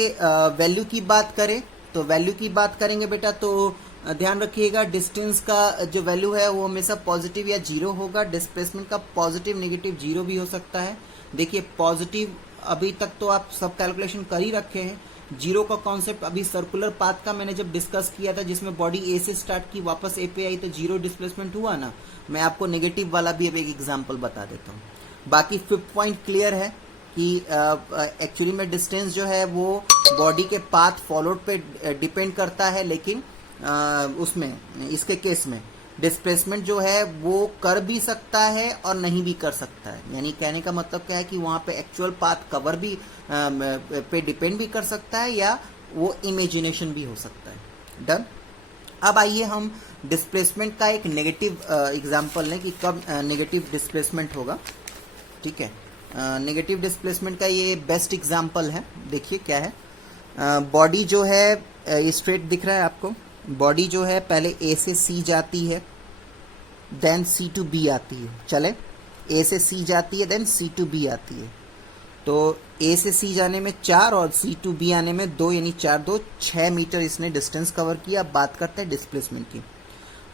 वैल्यू की बात करें, तो वैल्यू की बात करेंगे बेटा, तो ध्यान रखिएगा डिस्टेंस का जो वैल्यू है वो हमेशा पॉजिटिव या 0 होगा। डिस्प्लेसमेंट का पॉजिटिव नेगेटिव 0 भी हो सकता है। देखिए पॉजिटिव अभी तक तो आप सब कैलकुलेशन कर ही रखे हैं। जीरो का कॉन्सेप्ट अभी सर्कुलर पाथ का मैंने जब डिस्कस किया था, जिसमें बॉडी ए से स्टार्ट की वापस ए पे आई तो जीरो डिस्प्लेसमेंट हुआ ना। मैं आपको नेगेटिव वाला भी अब एक एग्जांपल बता देता हूँ। बाकी 5th पॉइंट क्लियर है कि एक्चुअली में डिस्टेंस जो है वो बॉडी के पाथ फॉलोड पे डिपेंड करता है, लेकिन उसमें इसके केस में डिस्प्लेसमेंट जो है वो कर भी सकता है और नहीं भी कर सकता है। यानी कहने का मतलब क्या है कि वहाँ पे एक्चुअल पाथ कवर भी पे डिपेंड भी कर सकता है या वो इमेजिनेशन भी हो सकता है। डन। अब आइए हम डिस्प्लेसमेंट का एक नेगेटिव एग्जांपल लें कि कब नेगेटिव डिस्प्लेसमेंट होगा। ठीक है, नेगेटिव डिस्प्लेसमेंट का ये बेस्ट एग्जांपल है। देखिए क्या है, बॉडी जो है ये स्ट्रेट दिख रहा है आपको। बॉडी जो है पहले ए से सी जाती है, देन सी टू बी आती है। चले, ए से सी जाती है, देन सी टू बी आती है। तो ए से सी जाने में 4 और सी टू बी आने में 2, यानी 4 2 6 मीटर इसने डिस्टेंस कवर किया। अब बात करते हैं डिस्प्लेसमेंट की।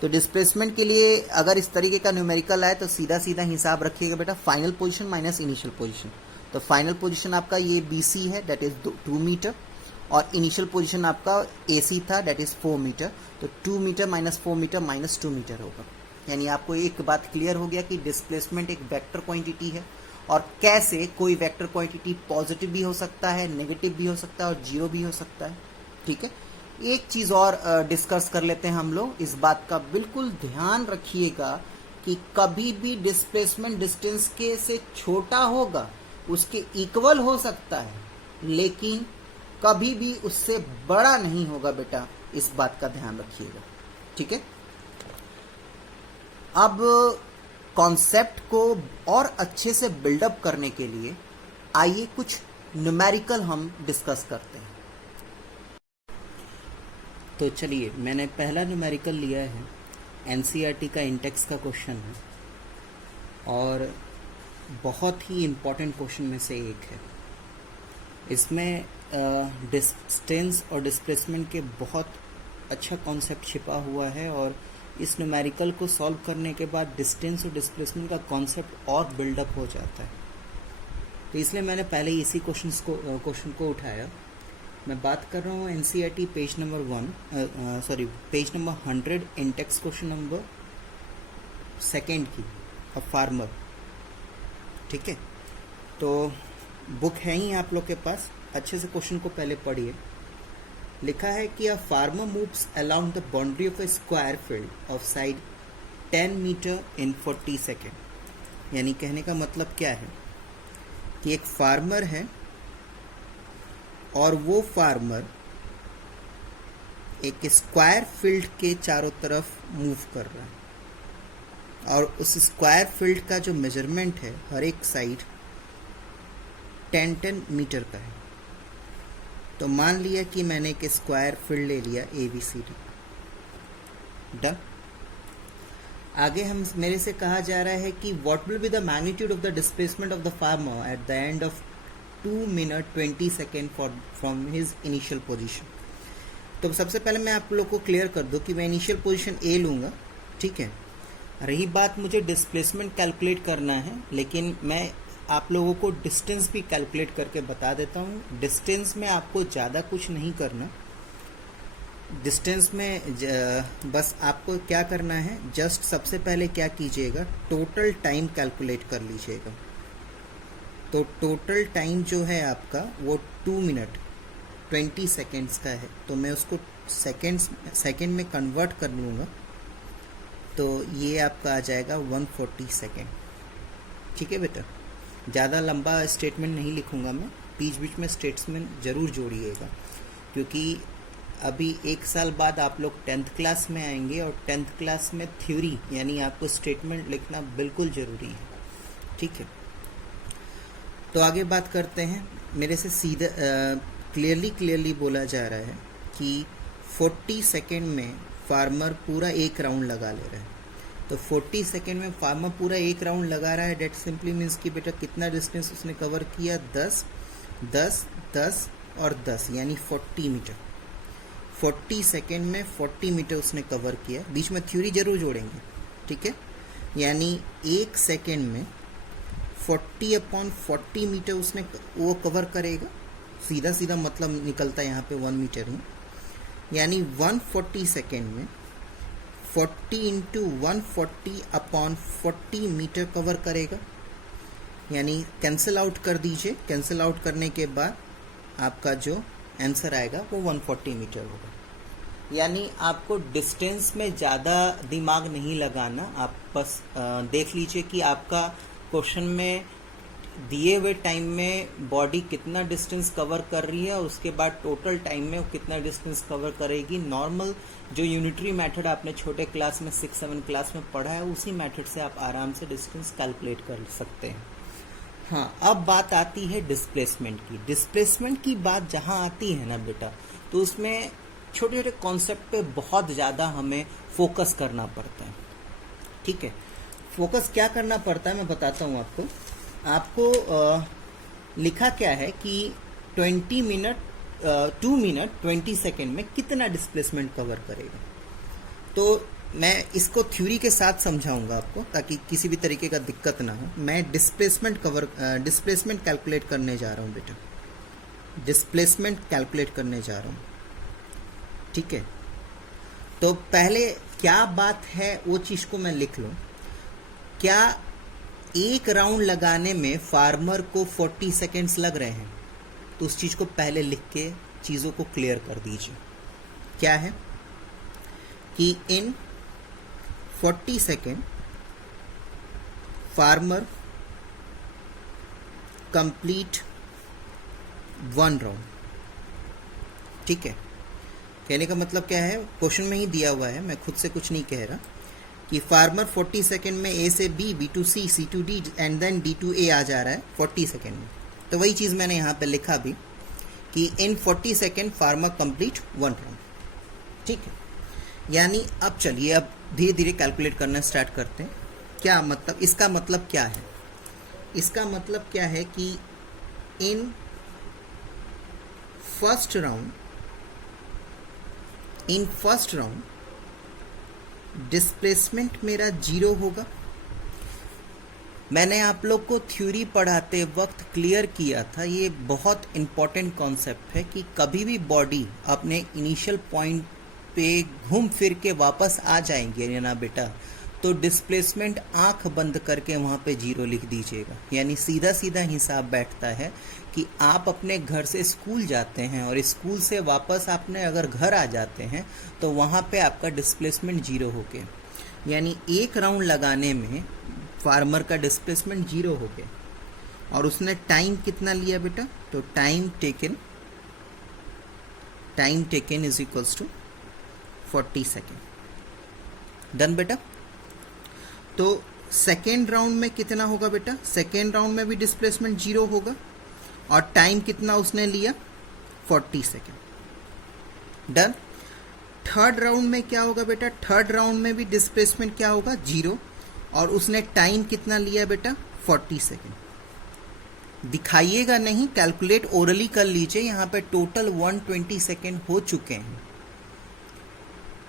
तो डिस्प्लेसमेंट के लिए अगर इस तरीके का न्यूमेरिकल आए तो सीधा सीधा हिसाब रखिएगा बेटा, final position minus initial position. तो फाइनल पोजीशन आपका ये BC है, दैट इज 2 मीटर, और इनिशियल पोजीशन आपका AC था, दैट इज 4 मीटर। तो 2 metre minus 4 metre minus 2 metre होगा। यानी आपको एक बात क्लियर हो गया कि डिस्प्लेसमेंट एक वेक्टर क्वांटिटी है, और कैसे कोई वेक्टर क्वांटिटी पॉजिटिव भी हो सकता है, नेगेटिव भी हो सकता है और जीरो भी हो सकता है। ठीक है, एक चीज और डिस्कस कर लेते हैं हम लोग। इस बात का बिल्कुल ध्यान रखिएगा कि कभी भी डिस्प्लेसमेंट डिस्टेंस के से छोटा होगा, उसके इक्वल हो सकता है, लेकिन कभी भी उससे बड़ा नहीं होगा बेटा, इस बात का ध्यान रखिएगा। ठीक है, अब कॉन्सेप्ट को और अच्छे से बिल्डअप करने के लिए आइए कुछ न्यूमेरिकल हम डिस्कस करते हैं। तो चलिए, मैंने पहला न्यूमेरिकल लिया है, NCERT का इंटेक्स का क्वेश्चन है और बहुत ही इम्पोर्टेंट क्वेश्चन में से एक है। इसमें डिस्टेंस और डिस्प्लेसमेंट के बहुत अच्छा कॉन्सेप्ट छिपा हुआ है, और इस न्यूमेरिकल को सॉल्व करने के बाद डिस्टेंस और डिस्प्लेसमेंट का कॉन्सेप्ट और बिल्डअप हो जाता है। तो इसलिए मैंने पहले इसी क्वेश्चन को उठाया। मैं बात कर रहा हूँ NCERT page number page number 100, Intex question number 2 की, अ फार्मर। ठीक है, तो बुक है ही आप लोग के पास, अच्छे से क्वेश्चन को पहले पढ़िए। लिखा है कि a farmer moves along the boundary of a square field of side 10 metre in 40 second. यानी कहने का मतलब क्या है कि एक फार्मर है और वो फार्मर एक स्क्वायर फील्ड के चारों तरफ मूव कर रहा है, और उस स्क्वायर फील्ड का जो मेजरमेंट है हर एक साइड 10 मीटर का है। तो मान लिया कि मैंने एक स्क्वायर फील्ड ले लिया ABCD। डन। आगे मेरे से कहा जा रहा है कि what will be the magnitude of the displacement of the farmer at the end of 2 minute 20 second from his initial position. तो सबसे पहले मैं आप लोग को क्लियर कर दूं कि मैं इनिशियल पोजीशन A लूँगा। ठीक है, रही बात मुझे डिस्प्लेसमेंट कैलकुलेट करना है, लेकिन मैं आप लोगों को डिस्टेंस भी कैलकुलेट करके बता देता हूँ। डिस्टेंस में आपको ज़्यादा कुछ नहीं करना। डिस्टेंस में बस आपको क्या करना है, जस्ट सबसे पहले क्या कीजिएगा, टोटल टाइम कैलकुलेट कर लीजिएगा। तो टोटल टाइम जो है आपका वो 2 मिनट 20 सेकेंड्स का है। तो मैं उसको सेकेंड में कन्वर्ट कर लूँगा, तो ये आपका आ जाएगा 140 सेकेंड। ठीक है बेटा, ज़्यादा लंबा स्टेटमेंट नहीं लिखूँगा मैं, बीच बीच में स्टेटमेंट ज़रूर जोड़िएगा, क्योंकि अभी 1 साल बाद आप लोग 10th क्लास में आएंगे, और 10th क्लास में थ्योरी यानी आपको स्टेटमेंट लिखना बिल्कुल ज़रूरी है। ठीक है, तो आगे बात करते हैं। मेरे से सीधा क्लियरली बोला जा रहा है कि 40 सेकेंड में फार्मर पूरा 1 राउंड लगा ले रहा है। तो 40 सेकेंड में फार्मर पूरा 1 राउंड लगा रहा है, डेट सिंपली मीन्स कि बेटा कितना डिस्टेंस उसने कवर किया, 10 10 10 और 10 यानी 40 मीटर। 40 सेकेंड में 40 मीटर उसने कवर किया। बीच में थ्योरी जरूर जोड़ेंगे। ठीक है, यानी 1 सेकेंड में 40/40 मीटर उसने वो कवर करेगा। सीधा सीधा मतलब निकलता है यहाँ पे 1 मीटर ही, यानी 140 सेकेंड में 40 इंटू 140/40 मीटर कवर करेगा। यानी कैंसिल आउट कर दीजिए, कैंसिल आउट करने के बाद आपका जो आंसर आएगा वो 140 मीटर होगा। यानी आपको डिस्टेंस में ज़्यादा दिमाग नहीं लगाना, आप बस देख लीजिए कि आपका क्वेश्चन में दिए हुए टाइम में बॉडी कितना डिस्टेंस कवर कर रही है और उसके बाद टोटल टाइम में वो कितना डिस्टेंस कवर करेगी। नॉर्मल जो यूनिटरी मेथड आपने छोटे क्लास में 6-7 क्लास में पढ़ा है, उसी मेथड से आप आराम से डिस्टेंस कैलकुलेट कर सकते हैं। हाँ, अब बात आती है डिस्प्लेसमेंट की। डिस्प्लेसमेंट की बात जहाँ आती है ना बेटा, तो उसमें छोटे छोटे कॉन्सेप्ट पे बहुत ज़्यादा हमें फोकस करना पड़ता है। ठीक है, फोकस क्या करना पड़ता है मैं बताता हूँ आपको। लिखा क्या है कि 2 मिनट 20 सेकेंड में कितना डिस्प्लेसमेंट कवर करेगा। तो मैं इसको थ्योरी के साथ समझाऊंगा आपको ताकि किसी भी तरीके का दिक्कत ना हो। मैं डिस्प्लेसमेंट कैलकुलेट करने जा रहा हूँ बेटा, डिस्प्लेसमेंट कैलकुलेट करने जा रहा हूँ। ठीक है, तो पहले क्या बात है वो चीज़ को मैं लिख लूँ। क्या एक राउंड लगाने में फार्मर को 40 सेकेंड्स लग रहे हैं? तो उस चीज़ को पहले लिख के चीज़ों को क्लियर कर दीजिए। क्या है कि इन 40 सेकेंड फार्मर कंप्लीट 1 राउंड। ठीक है, कहने का मतलब क्या है, क्वेश्चन में ही दिया हुआ है, मैं खुद से कुछ नहीं कह रहा, कि फार्मर 40 सेकेंड में ए से B, B to C, C to D and then D to A आ जा रहा है 40 सेकेंड में। तो वही चीज़ मैंने यहाँ पे लिखा भी कि इन 40 सेकेंड फार्मर कंप्लीट 1 राउंड। ठीक है, यानी अब चलिए अब धीरे धीरे कैलकुलेट करना स्टार्ट करते हैं। क्या मतलब, इसका मतलब क्या है? इसका मतलब क्या है कि इन फर्स्ट राउंड डिस्प्लेसमेंट मेरा 0 होगा। मैंने आप लोग को थ्योरी पढ़ाते वक्त क्लियर किया था, ये बहुत इम्पॉर्टेंट कॉन्सेप्ट है कि कभी भी बॉडी अपने इनिशियल पॉइंट पे घूम फिर के वापस आ जाएंगे ना बेटा, तो डिस्प्लेसमेंट आंख बंद करके वहाँ पे 0 लिख दीजिएगा। यानी सीधा सीधा हिसाब बैठता है कि आप अपने घर से स्कूल जाते हैं और स्कूल से वापस आपने अगर घर आ जाते हैं तो वहाँ पे आपका डिस्प्लेसमेंट 0 हो गया। यानी एक राउंड लगाने में फार्मर का डिस्प्लेसमेंट 0 हो गया। और उसने टाइम कितना लिया बेटा? तो time taken is equals to 40 second. Done बेटा। तो सेकेंड राउंड में कितना होगा बेटा? सेकेंड राउंड में भी डिस्प्लेसमेंट 0 होगा और टाइम कितना उसने लिया? 40 सेकेंड। डन। थर्ड राउंड में क्या होगा बेटा? थर्ड राउंड में भी डिस्प्लेसमेंट क्या होगा? 0 और उसने टाइम कितना लिया बेटा? 40 सेकेंड। दिखाइएगा नहीं, कैलकुलेट ओरली कर लीजिए। यहाँ पे टोटल 120 सेकेंड हो चुके हैं।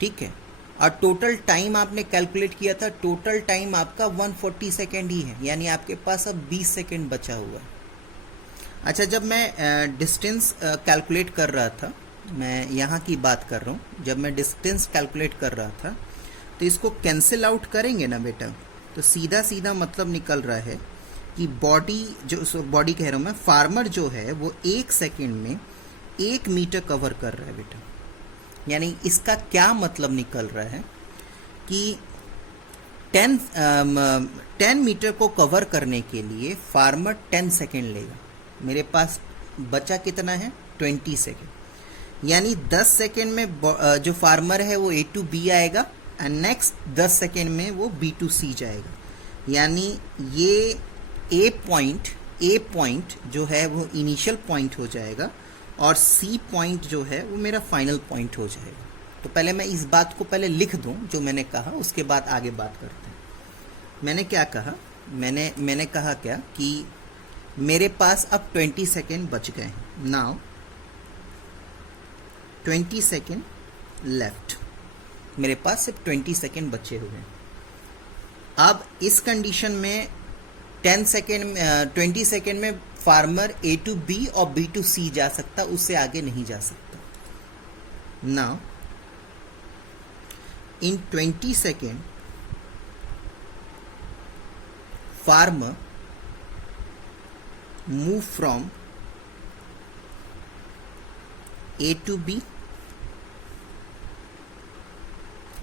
ठीक है, और टोटल टाइम आपने कैलकुलेट किया था, टोटल टाइम आपका 140 सेकेंड ही है। यानी आपके पास अब 20 सेकेंड बचा हुआ है। अच्छा, जब मैं डिस्टेंस कैलकुलेट कर रहा था, मैं यहाँ की बात कर रहा हूँ, जब मैं डिस्टेंस कैलकुलेट कर रहा था तो इसको कैंसिल आउट करेंगे ना बेटा, तो सीधा सीधा मतलब निकल रहा है कि बॉडी कह रहा हूँ मैं, फार्मर जो है वो 1 सेकेंड में 1 मीटर कवर कर रहा है बेटा। यानी इसका क्या मतलब निकल रहा है कि 10 मीटर को कवर करने के लिए फार्मर 10 सेकेंड लेगा। मेरे पास बचा कितना है? 20 सेकेंड। यानी 10 सेकेंड में जो फार्मर है वो A to B आएगा एंड नेक्स्ट 10 सेकेंड में वो B to C जाएगा। यानी ये A पॉइंट जो है वो इनिशियल पॉइंट हो जाएगा और C पॉइंट जो है वो मेरा फाइनल पॉइंट हो जाएगा। तो पहले मैं इस बात को पहले लिख दूं जो मैंने कहा, उसके बाद आगे बात करते हैं। मैंने क्या कहा? मैंने कहा क्या कि मेरे पास अब 20 सेकेंड बच गए हैं। नाउ 20 सेकेंड लेफ्ट, मेरे पास सिर्फ 20 सेकेंड बचे हुए हैं। अब इस कंडीशन में 10 सेकेंड 20 सेकेंड में फार्मर A to B और B to C जा सकता, उससे आगे नहीं जा सकता. Now in 20 second farmer move from A to B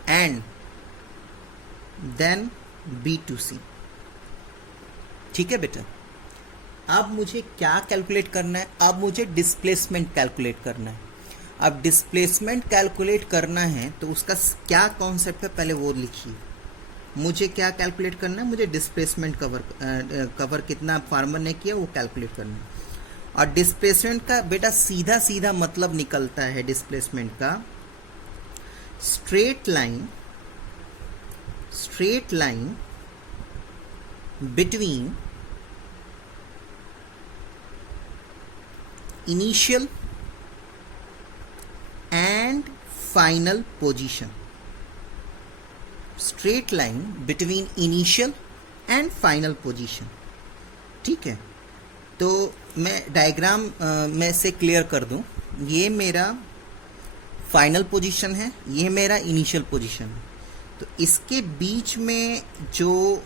and then B to C. ठीक है बेटा. अब मुझे क्या कैलकुलेट करना है? अब मुझे डिस्प्लेसमेंट कैलकुलेट करना है. अब डिस्प्लेसमेंट कैलकुलेट करना है तो उसका क्या कॉन्सेप्ट है पहले वो लिखिए. मुझे क्या कैलकुलेट करना है? मुझे डिस्प्लेसमेंट कवर कितना फार्मर ने किया वो कैलकुलेट करना है. और डिस्प्लेसमेंट का बेटा सीधा सीधा मतलब निकलता है डिस्प्लेसमेंट का straight line between initial and final position. Straight line between initial and final position. ठीक है. तो मैं डायग्राम में से क्लियर कर दूं. ये मेरा फाइनल पोजीशन है, ये मेरा इनिशियल पोजीशन है. तो इसके बीच में जो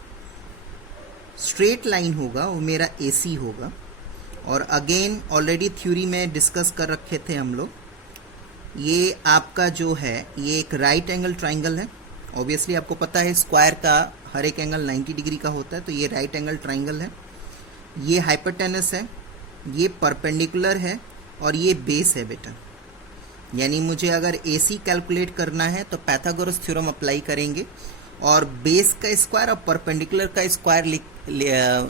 स्ट्रेट लाइन होगा वो मेरा AC होगा. और अगेन ऑलरेडी थ्योरी में डिस्कस कर रखे थे हम लोग. ये आपका जो है ये एक राइट एंगल ट्राइंगल है. ऑब्वियसली आपको पता है स्क्वायर का हर एक एंगल 90 डिग्री का होता है. तो ये राइट एंगल ट्राइंगल है. ये हाइपोटेनस है, ये परपेंडिकुलर है और ये बेस है बेटा. यानी मुझे अगर AC कैलकुलेट करना है तो पाइथागोरस थ्योरम अप्लाई करेंगे और बेस का स्क्वायर और परपेंडिकुलर का स्क्वायर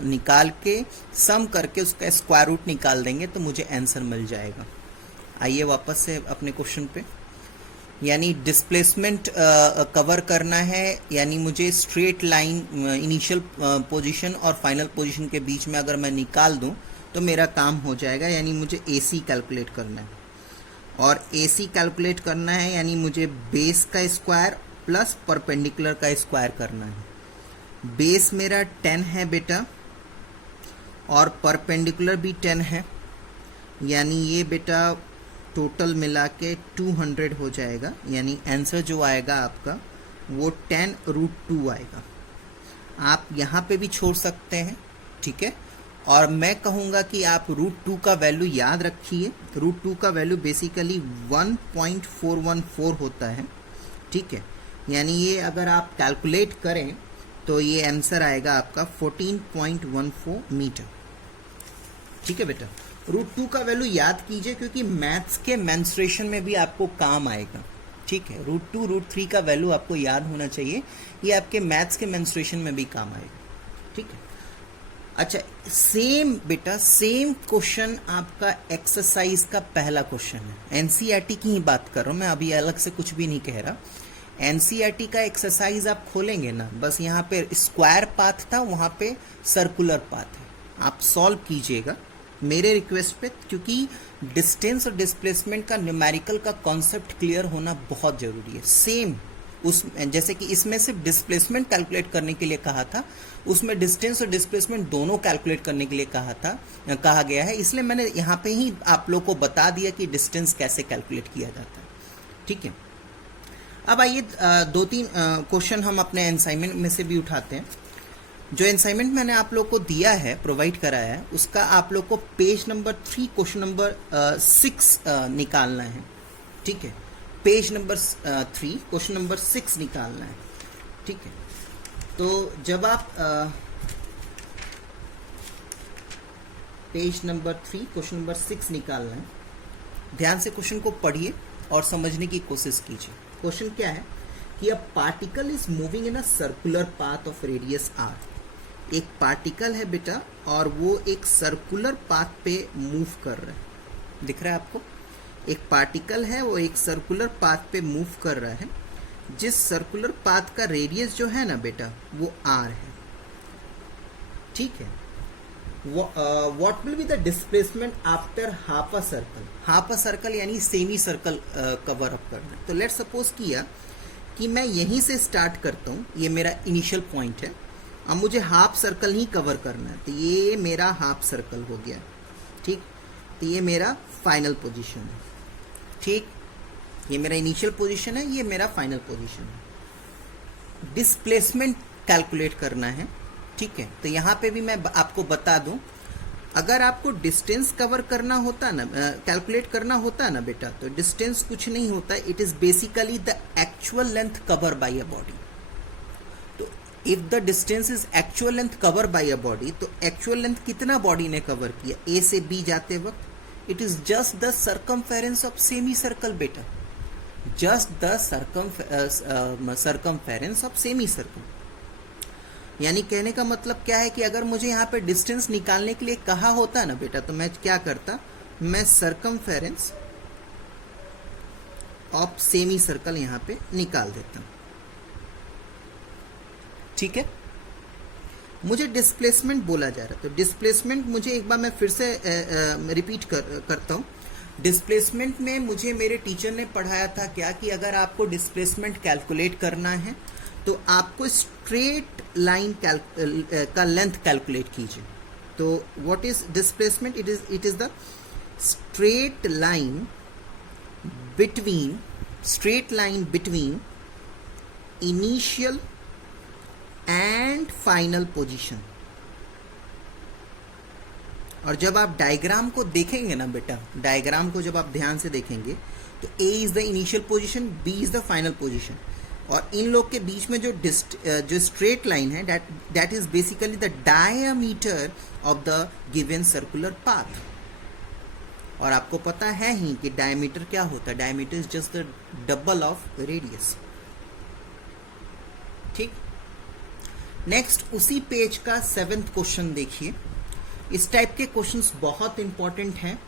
निकाल के सम करके उसका स्क्वायर रूट निकाल देंगे तो मुझे आंसर मिल जाएगा. आइए वापस से अपने क्वेश्चन पे. यानी डिस्प्लेसमेंट कवर करना है, यानी मुझे स्ट्रेट लाइन इनिशियल पोजीशन और फाइनल पोजीशन के बीच में अगर मैं निकाल दूं तो मेरा काम हो जाएगा. यानी मुझे AC कैलकुलेट करना है और AC कैलकुलेट करना है यानी मुझे बेस का स्क्वायर प्लस परपेंडिकुलर का स्क्वायर करना है. बेस मेरा 10 है बेटा और परपेंडिकुलर भी 10 है. यानी ये बेटा टोटल मिला के 200 हो जाएगा. यानी आंसर जो आएगा आपका वो 10√2 आएगा. आप यहाँ पे भी छोड़ सकते हैं. ठीक है. और मैं कहूँगा कि आप √2 का वैल्यू याद रखिए. √2 का वैल्यू बेसिकली 1.414 होता है. ठीक है. यानी ये अगर आप कैलकुलेट करें तो ये आंसर आएगा आपका 14.14 मीटर. ठीक है बेटा. √2 का वैल्यू याद कीजिए क्योंकि मैथ्स के मेंस्ट्रुएशन में भी आपको काम आएगा. ठीक है. √2 √3 का वैल्यू आपको याद होना चाहिए. ये आपके मैथ्स के मेंस्ट्रुएशन में भी काम आएगा. ठीक है. अच्छा, सेम बेटा सेम क्वेश्चन आपका एक्सरसाइज का पहला क्वेश्चन है. एनसीईआरटी की ही बात कर रहा हूं मैं, अभी अलग से कुछ भी नहीं कह रहा. एनसीईआरटी का एक्सरसाइज आप खोलेंगे ना, बस यहाँ पे स्क्वायर पाथ था, वहां पे सर्कुलर पाथ है. आप सॉल्व कीजिएगा मेरे रिक्वेस्ट पे, क्योंकि डिस्टेंस और डिस्प्लेसमेंट का न्यूमेरिकल का कॉन्सेप्ट क्लियर होना बहुत जरूरी है. सेम उस जैसे कि इसमें सिर्फ डिस्प्लेसमेंट कैलकुलेट करने के लिए कहा था, उसमें डिस्टेंस और डिस्प्लेसमेंट दोनों कैलकुलेट करने के लिए कहा गया है. इसलिए मैंने यहाँ पे ही आप लोग को बता दिया कि डिस्टेंस कैसे कैलकुलेट किया जाता है. ठीक है. अब आइए 2-3 क्वेश्चन हम अपने असाइनमेंट में से भी उठाते हैं. जो असाइनमेंट मैंने आप लोग को दिया है, प्रोवाइड कराया है, उसका आप लोग को पेज नंबर 3 क्वेश्चन नंबर 6 निकालना है. ठीक है. पेज नंबर 3 क्वेश्चन नंबर 6 निकालना है. ठीक है. तो जब आप पेज नंबर 3 क्वेश्चन नंबर 6 निकालना है, ध्यान से क्वेश्चन को पढ़िए और समझने की कोशिश कीजिए. क्वेश्चन क्या है कि a particle is moving in a circular path of radius r. एक पार्टिकल है बेटा और वो एक सर्कुलर पाथ पे मूव कर रहा है. दिख रहा है आपको? एक पार्टिकल है, वो एक सर्कुलर पाथ पे मूव कर रहा है. जिस सर्कुलर पाथ का रेडियस जो है ना बेटा वो r है. ठीक है. What will be the displacement after half a circle. Half a circle यानी सेमी सर्कल कवर अप करना. तो लेट्स सपोज किया कि मैं यहीं से स्टार्ट करता हूँ, ये मेरा इनिशियल पॉइंट है अब मुझे हाफ सर्कल ही कवर करना है, तो ये मेरा हाफ सर्कल हो गया। ठीक, तो ये मेरा फाइनल पोजीशन है। ठीक, ये मेरा इनिशियल पोजीशन है, ये मेरा फाइनल पोजीशन है। डिस्प्लेसमेंट कैलकुलेट करना है। ठीक है, तो यहाँ पे भी मैं आपको बता दूं, अगर आपको डिस्टेंस कवर करना होता ना, कैलकुलेट करना होता ना बेटा, तो डिस्टेंस कुछ नहीं होता, it is basically the actual length cover by a body. तो if the distance is actual length cover by a body, तो एक्चुअल लेंथ कितना बॉडी ने कवर किया ए से बी जाते वक्त, it is just the circumference of semi circle बेटा, just the circumference of semi circle. यानी कहने का मतलब क्या है कि अगर मुझे यहाँ पे डिस्टेंस निकालने के लिए कहा होता ना बेटा, तो मैं क्या करता, मैं सर्कमफेरेंस ऑफ सेमी सर्कल यहाँ पे निकाल देता हूँ। ठीक है, मुझे डिस्प्लेसमेंट बोला जा रहा है, तो डिस्प्लेसमेंट मुझे एक बार मैं फिर से रिपीट करता हूँ। डिस्प्लेसमेंट में मुझे मेरे टीचर ने पढ़ाया था क्या, कि अगर आपको डिस्प्लेसमेंट कैलकुलेट करना है तो आपको स्ट्रेट लाइन का लेंथ कैलकुलेट कीजिए। तो what is displacement, it is the straight line between initial and final position. और जब आप डायग्राम को देखेंगे ना बेटा, डायग्राम को जब आप ध्यान से देखेंगे, तो A is the initial position, B is the final position, और इन लोग के बीच में जो स्ट्रेट लाइन है, that is basically the diameter of the given circular path. और आपको पता है ही कि डायमीटर क्या होता है, diameter is just the double of radius. ठीक, नेक्स्ट उसी पेज का 7th क्वेश्चन देखिए। इस टाइप के क्वेश्चंस बहुत इंपॉर्टेंट हैं,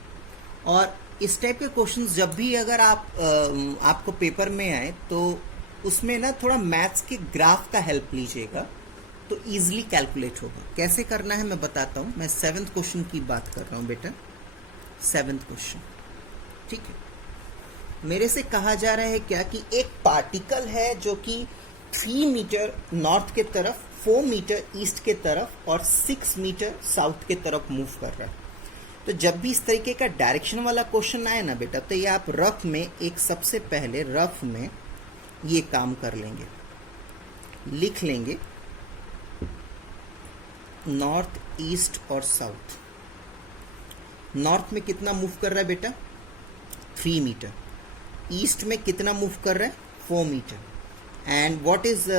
और इस टाइप के क्वेश्चंस जब भी अगर आपको पेपर में आए, तो उसमें ना थोड़ा मैथ्स के ग्राफ का हेल्प लीजिएगा, तो इजीली कैलकुलेट होगा। कैसे करना है मैं बताता हूँ। मैं 7th क्वेश्चन की बात कर रहा हूँ बेटा, 7th क्वेश्चन। ठीक है, मेरे से कहा जा रहा है क्या, कि एक पार्टिकल है जो कि 3 मीटर नॉर्थ के तरफ, 4 मीटर ईस्ट के तरफ और 6 मीटर साउथ के तरफ मूव कर रहा है। तो जब भी इस तरीके का डायरेक्शन वाला क्वेश्चन आए ना बेटा, तो ये आप रफ में सबसे पहले रफ में ये काम कर लेंगे, लिख लेंगे नॉर्थ, ईस्ट और साउथ। नॉर्थ में कितना मूव कर रहा है बेटा, 3 मीटर। ईस्ट में कितना मूव कर रहा है, 4 metre. And what is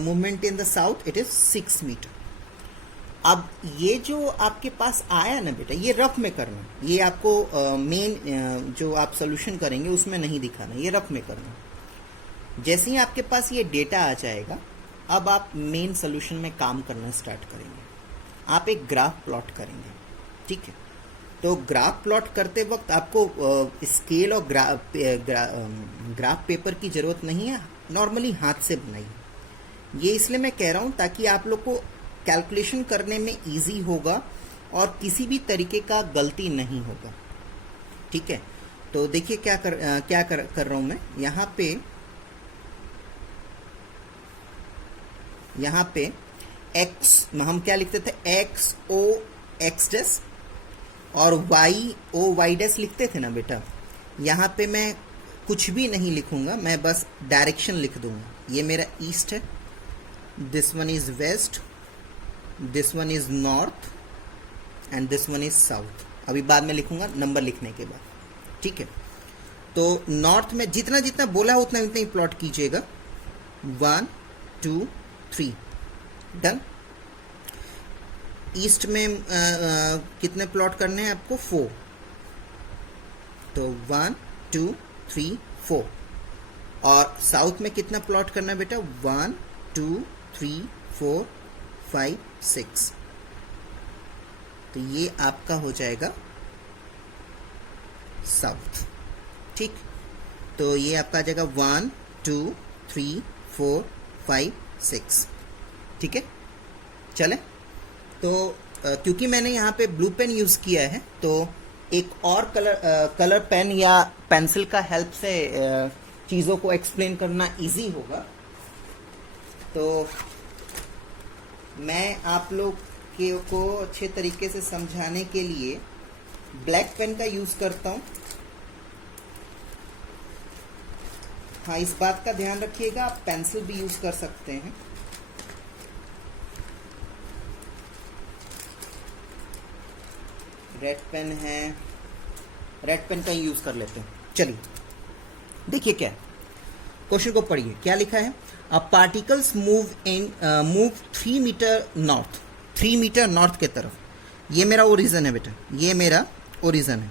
movement in the south, it is 6 metre. अब ये जो आपके पास आया ना बेटा, ये रफ में करना, ये आपको मेन जो आप सोल्यूशन करेंगे उसमें नहीं दिखाना, ये रफ में करना। जैसे ही आपके पास ये डेटा आ जाएगा, अब आप मेन सोल्यूशन में काम करना स्टार्ट करेंगे। आप एक ग्राफ प्लॉट करेंगे। ठीक है, तो ग्राफ प्लॉट करते वक्त आपको स्केल और ग्राफ पेपर की ज़रूरत नहीं है, नॉर्मली हाथ से बनाइए। ये इसलिए मैं कह रहा हूँ ताकि आप लोग को कैलकुलेशन करने में इजी होगा और किसी भी तरीके का गलती नहीं होगा। ठीक है, तो देखिए क्या कर रहा हूँ मैं। यहाँ पे x हम क्या लिखते थे, x o x डैश और y o y डैश लिखते थे ना बेटा। यहाँ पे मैं कुछ भी नहीं लिखूंगा, मैं बस डायरेक्शन लिख दूंगा। ये मेरा ईस्ट है, this one is west, this one is north and this one is south. अभी बाद में लिखूंगा नंबर लिखने के बाद। ठीक है, तो नॉर्थ में जितना जितना बोला उतना उतना ही प्लॉट कीजिएगा। 1 2 3 डन। ईस्ट में कितने प्लॉट करने हैं आपको, 4। तो 1 2 3 4। और साउथ में कितना प्लॉट करना है बेटा, 1 2 3 4 5 6। तो ये आपका हो जाएगा साउथ। ठीक, तो ये आपका आ जाएगा 1 2 3 4 5 6। ठीक है, चले। तो क्योंकि मैंने यहाँ पे ब्लू पेन यूज़ किया है, तो एक और कलर पेन या पेंसिल का हेल्प से चीज़ों को एक्सप्लेन करना इजी होगा। तो मैं आप लोग को अच्छे तरीके से समझाने के लिए ब्लैक पेन का यूज करता हूं। हाँ, इस बात का ध्यान रखिएगा, आप पेंसिल भी यूज कर सकते हैं। रेड पेन है, रेड पेन का ही यूज कर लेते हैं। चलिए देखिए क्या है, क्वेश्चन को पढ़िए। क्या लिखा है? A particles move 3 meter north, 3 meter north के तरफ। ये मेरा ओरिजन है बेटा, ये मेरा ओरिजन है।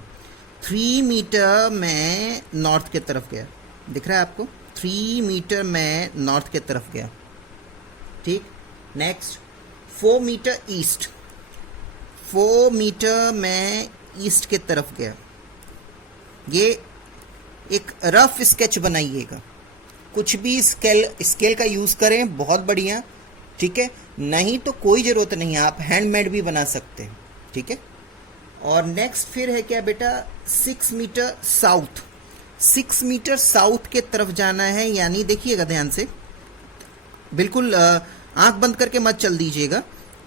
3 मीटर मैं नॉर्थ के तरफ गया, दिख रहा है आपको? 3 मीटर मैं नॉर्थ के तरफ गया, ठीक। नेक्स्ट 4 मीटर ईस्ट, 4 मीटर मैं ईस्ट के तरफ गया। ये एक रफ स्केच बनाइएगा, कुछ भी स्केल का यूज करें, बहुत बढ़िया, ठीक है। नहीं तो कोई ज़रूरत नहीं है, आप हैंडमेड भी बना सकते हैं, ठीक है। और नेक्स्ट फिर है क्या बेटा? 6 मीटर साउथ, 6 मीटर साउथ के तरफ जाना है। यानी देखिएगा ध्यान से, बिल्कुल आंख बंद करके मत चल दीजिएगा।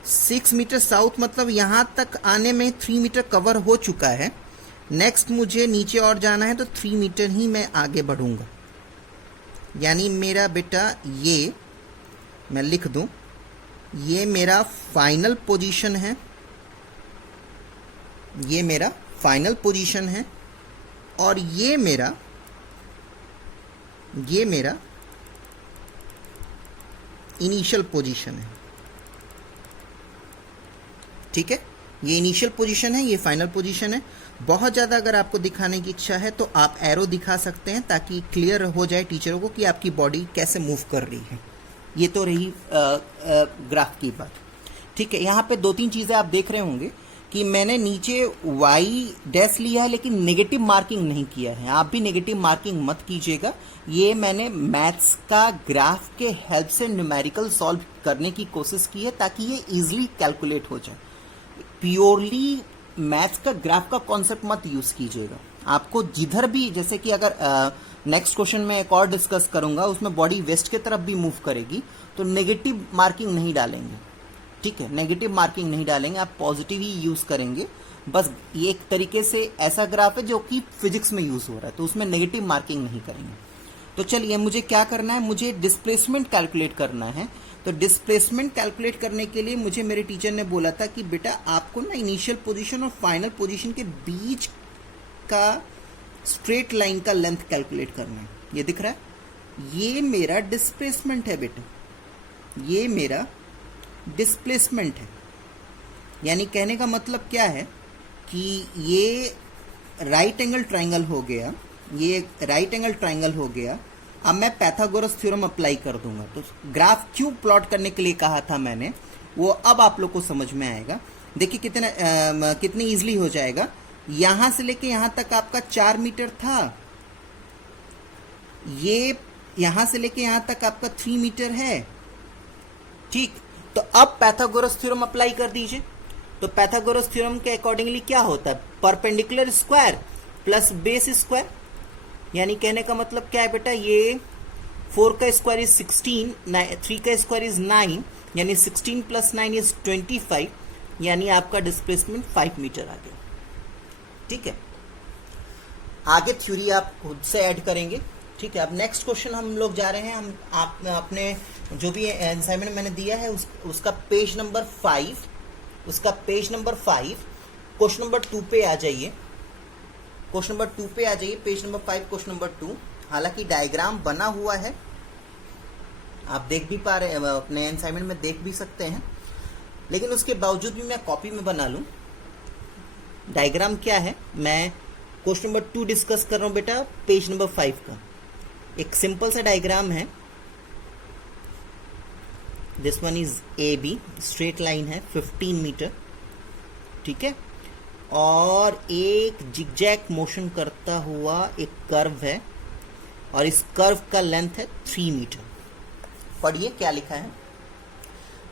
6 मीटर साउथ मतलब यहाँ तक आने में 3 मीटर कवर हो चुका है। नेक्स्ट मुझे नीचे और जाना है, तो 3 मीटर ही मैं आगे बढ़ूंगा। यानी मेरा बेटा ये मैं लिख दूं, ये मेरा फाइनल पोजीशन है, ये मेरा फाइनल पोजीशन है, और ये मेरा इनिशियल पोजीशन है, ठीक है। ये इनिशियल पोजीशन है, ये फाइनल पोजीशन है। बहुत ज़्यादा अगर आपको दिखाने की इच्छा है तो आप एरो दिखा सकते हैं, ताकि क्लियर हो जाए टीचरों को कि आपकी बॉडी कैसे मूव कर रही है। ये तो रही ग्राफ की बात, ठीक है। यहाँ पे 2-3 चीज़ें आप देख रहे होंगे कि मैंने नीचे y डैश लिया है, लेकिन नेगेटिव मार्किंग नहीं किया है। आप भी नेगेटिव मार्किंग मत कीजिएगा। ये मैंने मैथ्स का ग्राफ के हेल्प से न्यूमेरिकल सॉल्व करने की कोशिश की है, ताकि ये इजीली कैलकुलेट हो जाए। प्योरली मैथ्स का ग्राफ का कॉन्सेप्ट मत यूज कीजिएगा। आपको जिधर भी, जैसे कि अगर नेक्स्ट क्वेश्चन में एक और डिस्कस करूंगा, उसमें बॉडी वेस्ट की तरफ भी मूव करेगी, तो नेगेटिव मार्किंग नहीं डालेंगे, ठीक है। नेगेटिव मार्किंग नहीं डालेंगे, आप पॉजिटिव ही यूज करेंगे। बस ये एक तरीके से ऐसा ग्राफ है जो कि फिजिक्स में यूज हो रहा है, तो उसमें नेगेटिव मार्किंग नहीं करेंगे। तो चलिए, मुझे क्या करना है? मुझे डिस्प्लेसमेंट कैलकुलेट करना है। तो डिस्प्लेसमेंट कैलकुलेट करने के लिए मुझे मेरे टीचर ने बोला था कि बेटा आपको ना इनिशियल पोजीशन और फाइनल पोजीशन के बीच का स्ट्रेट लाइन का लेंथ कैलकुलेट करना है। ये दिख रहा है, ये मेरा डिस्प्लेसमेंट है बेटा, ये मेरा डिस्प्लेसमेंट है। यानी कहने का मतलब क्या है कि ये राइट एंगल ट्राइंगल हो गया, ये राइट एंगल ट्राइंगल हो गया। अब मैं पाइथागोरस थ्योरम अप्लाई कर दूंगा। तो ग्राफ क्यों प्लॉट करने के लिए कहा था मैंने, वो अब आप लोग को समझ में आएगा। देखिए कितनी इजीली हो जाएगा। यहां से लेके यहां तक आपका 4 मीटर था, ये यहां से लेके यहां तक आपका 3 मीटर है, ठीक। तो अब पाइथागोरस थ्योरम अप्लाई कर दीजिए। तो पाइथागोरस थ्योरम के अकॉर्डिंगली क्या होता है? Perpendicular square plus base square. यानी कहने का मतलब क्या है बेटा? ये 4 का स्क्वायर इज 16, 3 का स्क्वायर इज 9, यानी 16 प्लस 9 इज 25। यानी आपका डिस्प्लेसमेंट 5 मीटर आ गया, ठीक है। आगे थ्योरी आप खुद से ऐड करेंगे, ठीक है। अब नेक्स्ट क्वेश्चन हम लोग जा रहे हैं। हम आप अपने जो भी असाइनमेंट मैंने दिया है उसका पेज नंबर 5, क्वेश्चन नंबर 2 पे आ जाइए। क्वेश्चन नंबर 2 पे आ जाइए, पेज नंबर 5 क्वेश्चन नंबर 2। हालांकि डायग्राम बना हुआ है, आप देख भी पा रहे हैं, अपने असाइनमेंट में देख भी सकते हैं, लेकिन उसके बावजूद भी मैं कॉपी में बना लूं। डायग्राम क्या है, मैं क्वेश्चन नंबर 2 डिस्कस कर रहा हूं बेटा, पेज नंबर 5 का। एक सिंपल सा डायग्राम है। This one is A B, straight line है 15 मीटर, ठीक है। और एक जिगजैग मोशन करता हुआ एक कर्व है, और इस कर्व का लेंथ है 3 मीटर। पढ़िए क्या लिखा है।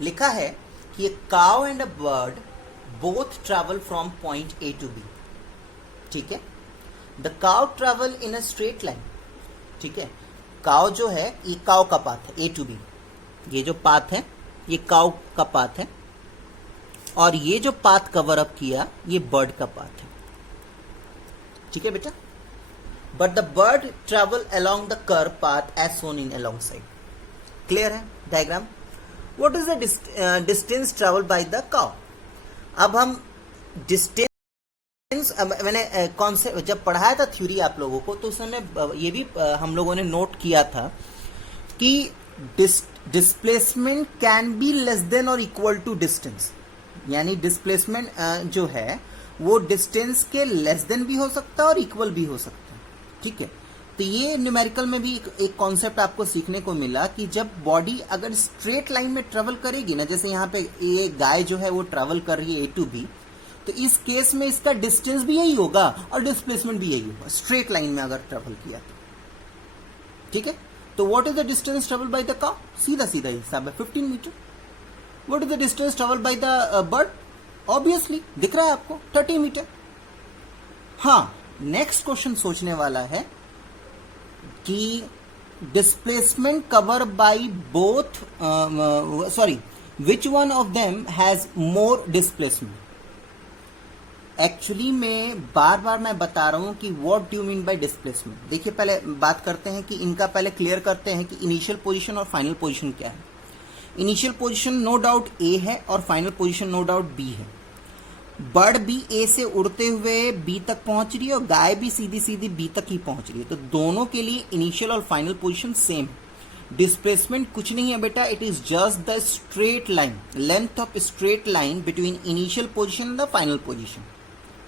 लिखा है कि a cow and a bird both travel from point A to B, ठीक है। The cow travel in a straight line, ठीक है। काव जो है, ये काव का पाथ है A to B, ये जो पाथ है ये काउ का पाथ है, और ये जो पाथ कवर अप किया ये बर्ड का पाथ है। ठीक है बेटा, but the bird travel along the curve path as shown in along side. Clear है diagram? What is the distance travel by the cow? अब हम डिस्टेंस, मैंने कॉन्सेप्ट जब पढ़ाया था थ्योरी आप लोगों को, तो उसमें ये भी हम लोगों ने नोट किया था कि displacement can be less than और इक्वल टू डिस्टेंस। यानी डिस्प्लेसमेंट जो है वो डिस्टेंस के लेस देन भी हो सकता है और इक्वल भी हो सकता है। ठीक है, तो ये न्यूमेरिकल में भी एक कॉन्सेप्ट आपको सीखने को मिला कि जब बॉडी अगर स्ट्रेट लाइन में ट्रेवल करेगी ना, जैसे यहाँ पे ये गाय जो है वो ट्रेवल कर रही है ए टू बी, तो इस केस में इसका डिस्टेंस भी यही होगा और डिस्प्लेसमेंट भी यही होगा, स्ट्रेट लाइन में अगर ट्रेवल किया तो। ठीक है, तो what is the distance travel by the cow? सीधा सीधा हिसाब है 15 metre. What is the distance travel by the bird? Obviously दिख रहा है आपको 30 मीटर। हाँ, नेक्स्ट क्वेश्चन सोचने वाला है कि displacement cover by both, sorry, which one of them has more displacement? Actually में बार बार मैं बता रहा हूं कि what do you mean by displacement. देखिए, पहले बात करते हैं कि इनका पहले क्लियर करते हैं कि इनिशियल पोजीशन और फाइनल पोजीशन क्या है। Initial position no doubt A है और final position no doubt B है। बर्ड भी ए से उड़ते हुए बी तक पहुंच रही है और गाय भी सीधी सीधी बी तक ही पहुंच रही है, तो दोनों के लिए इनिशियल और फाइनल पोजीशन सेम है। डिस्प्लेसमेंट कुछ नहीं है बेटा, it is just the straight line, length of straight line between initial position and the final position.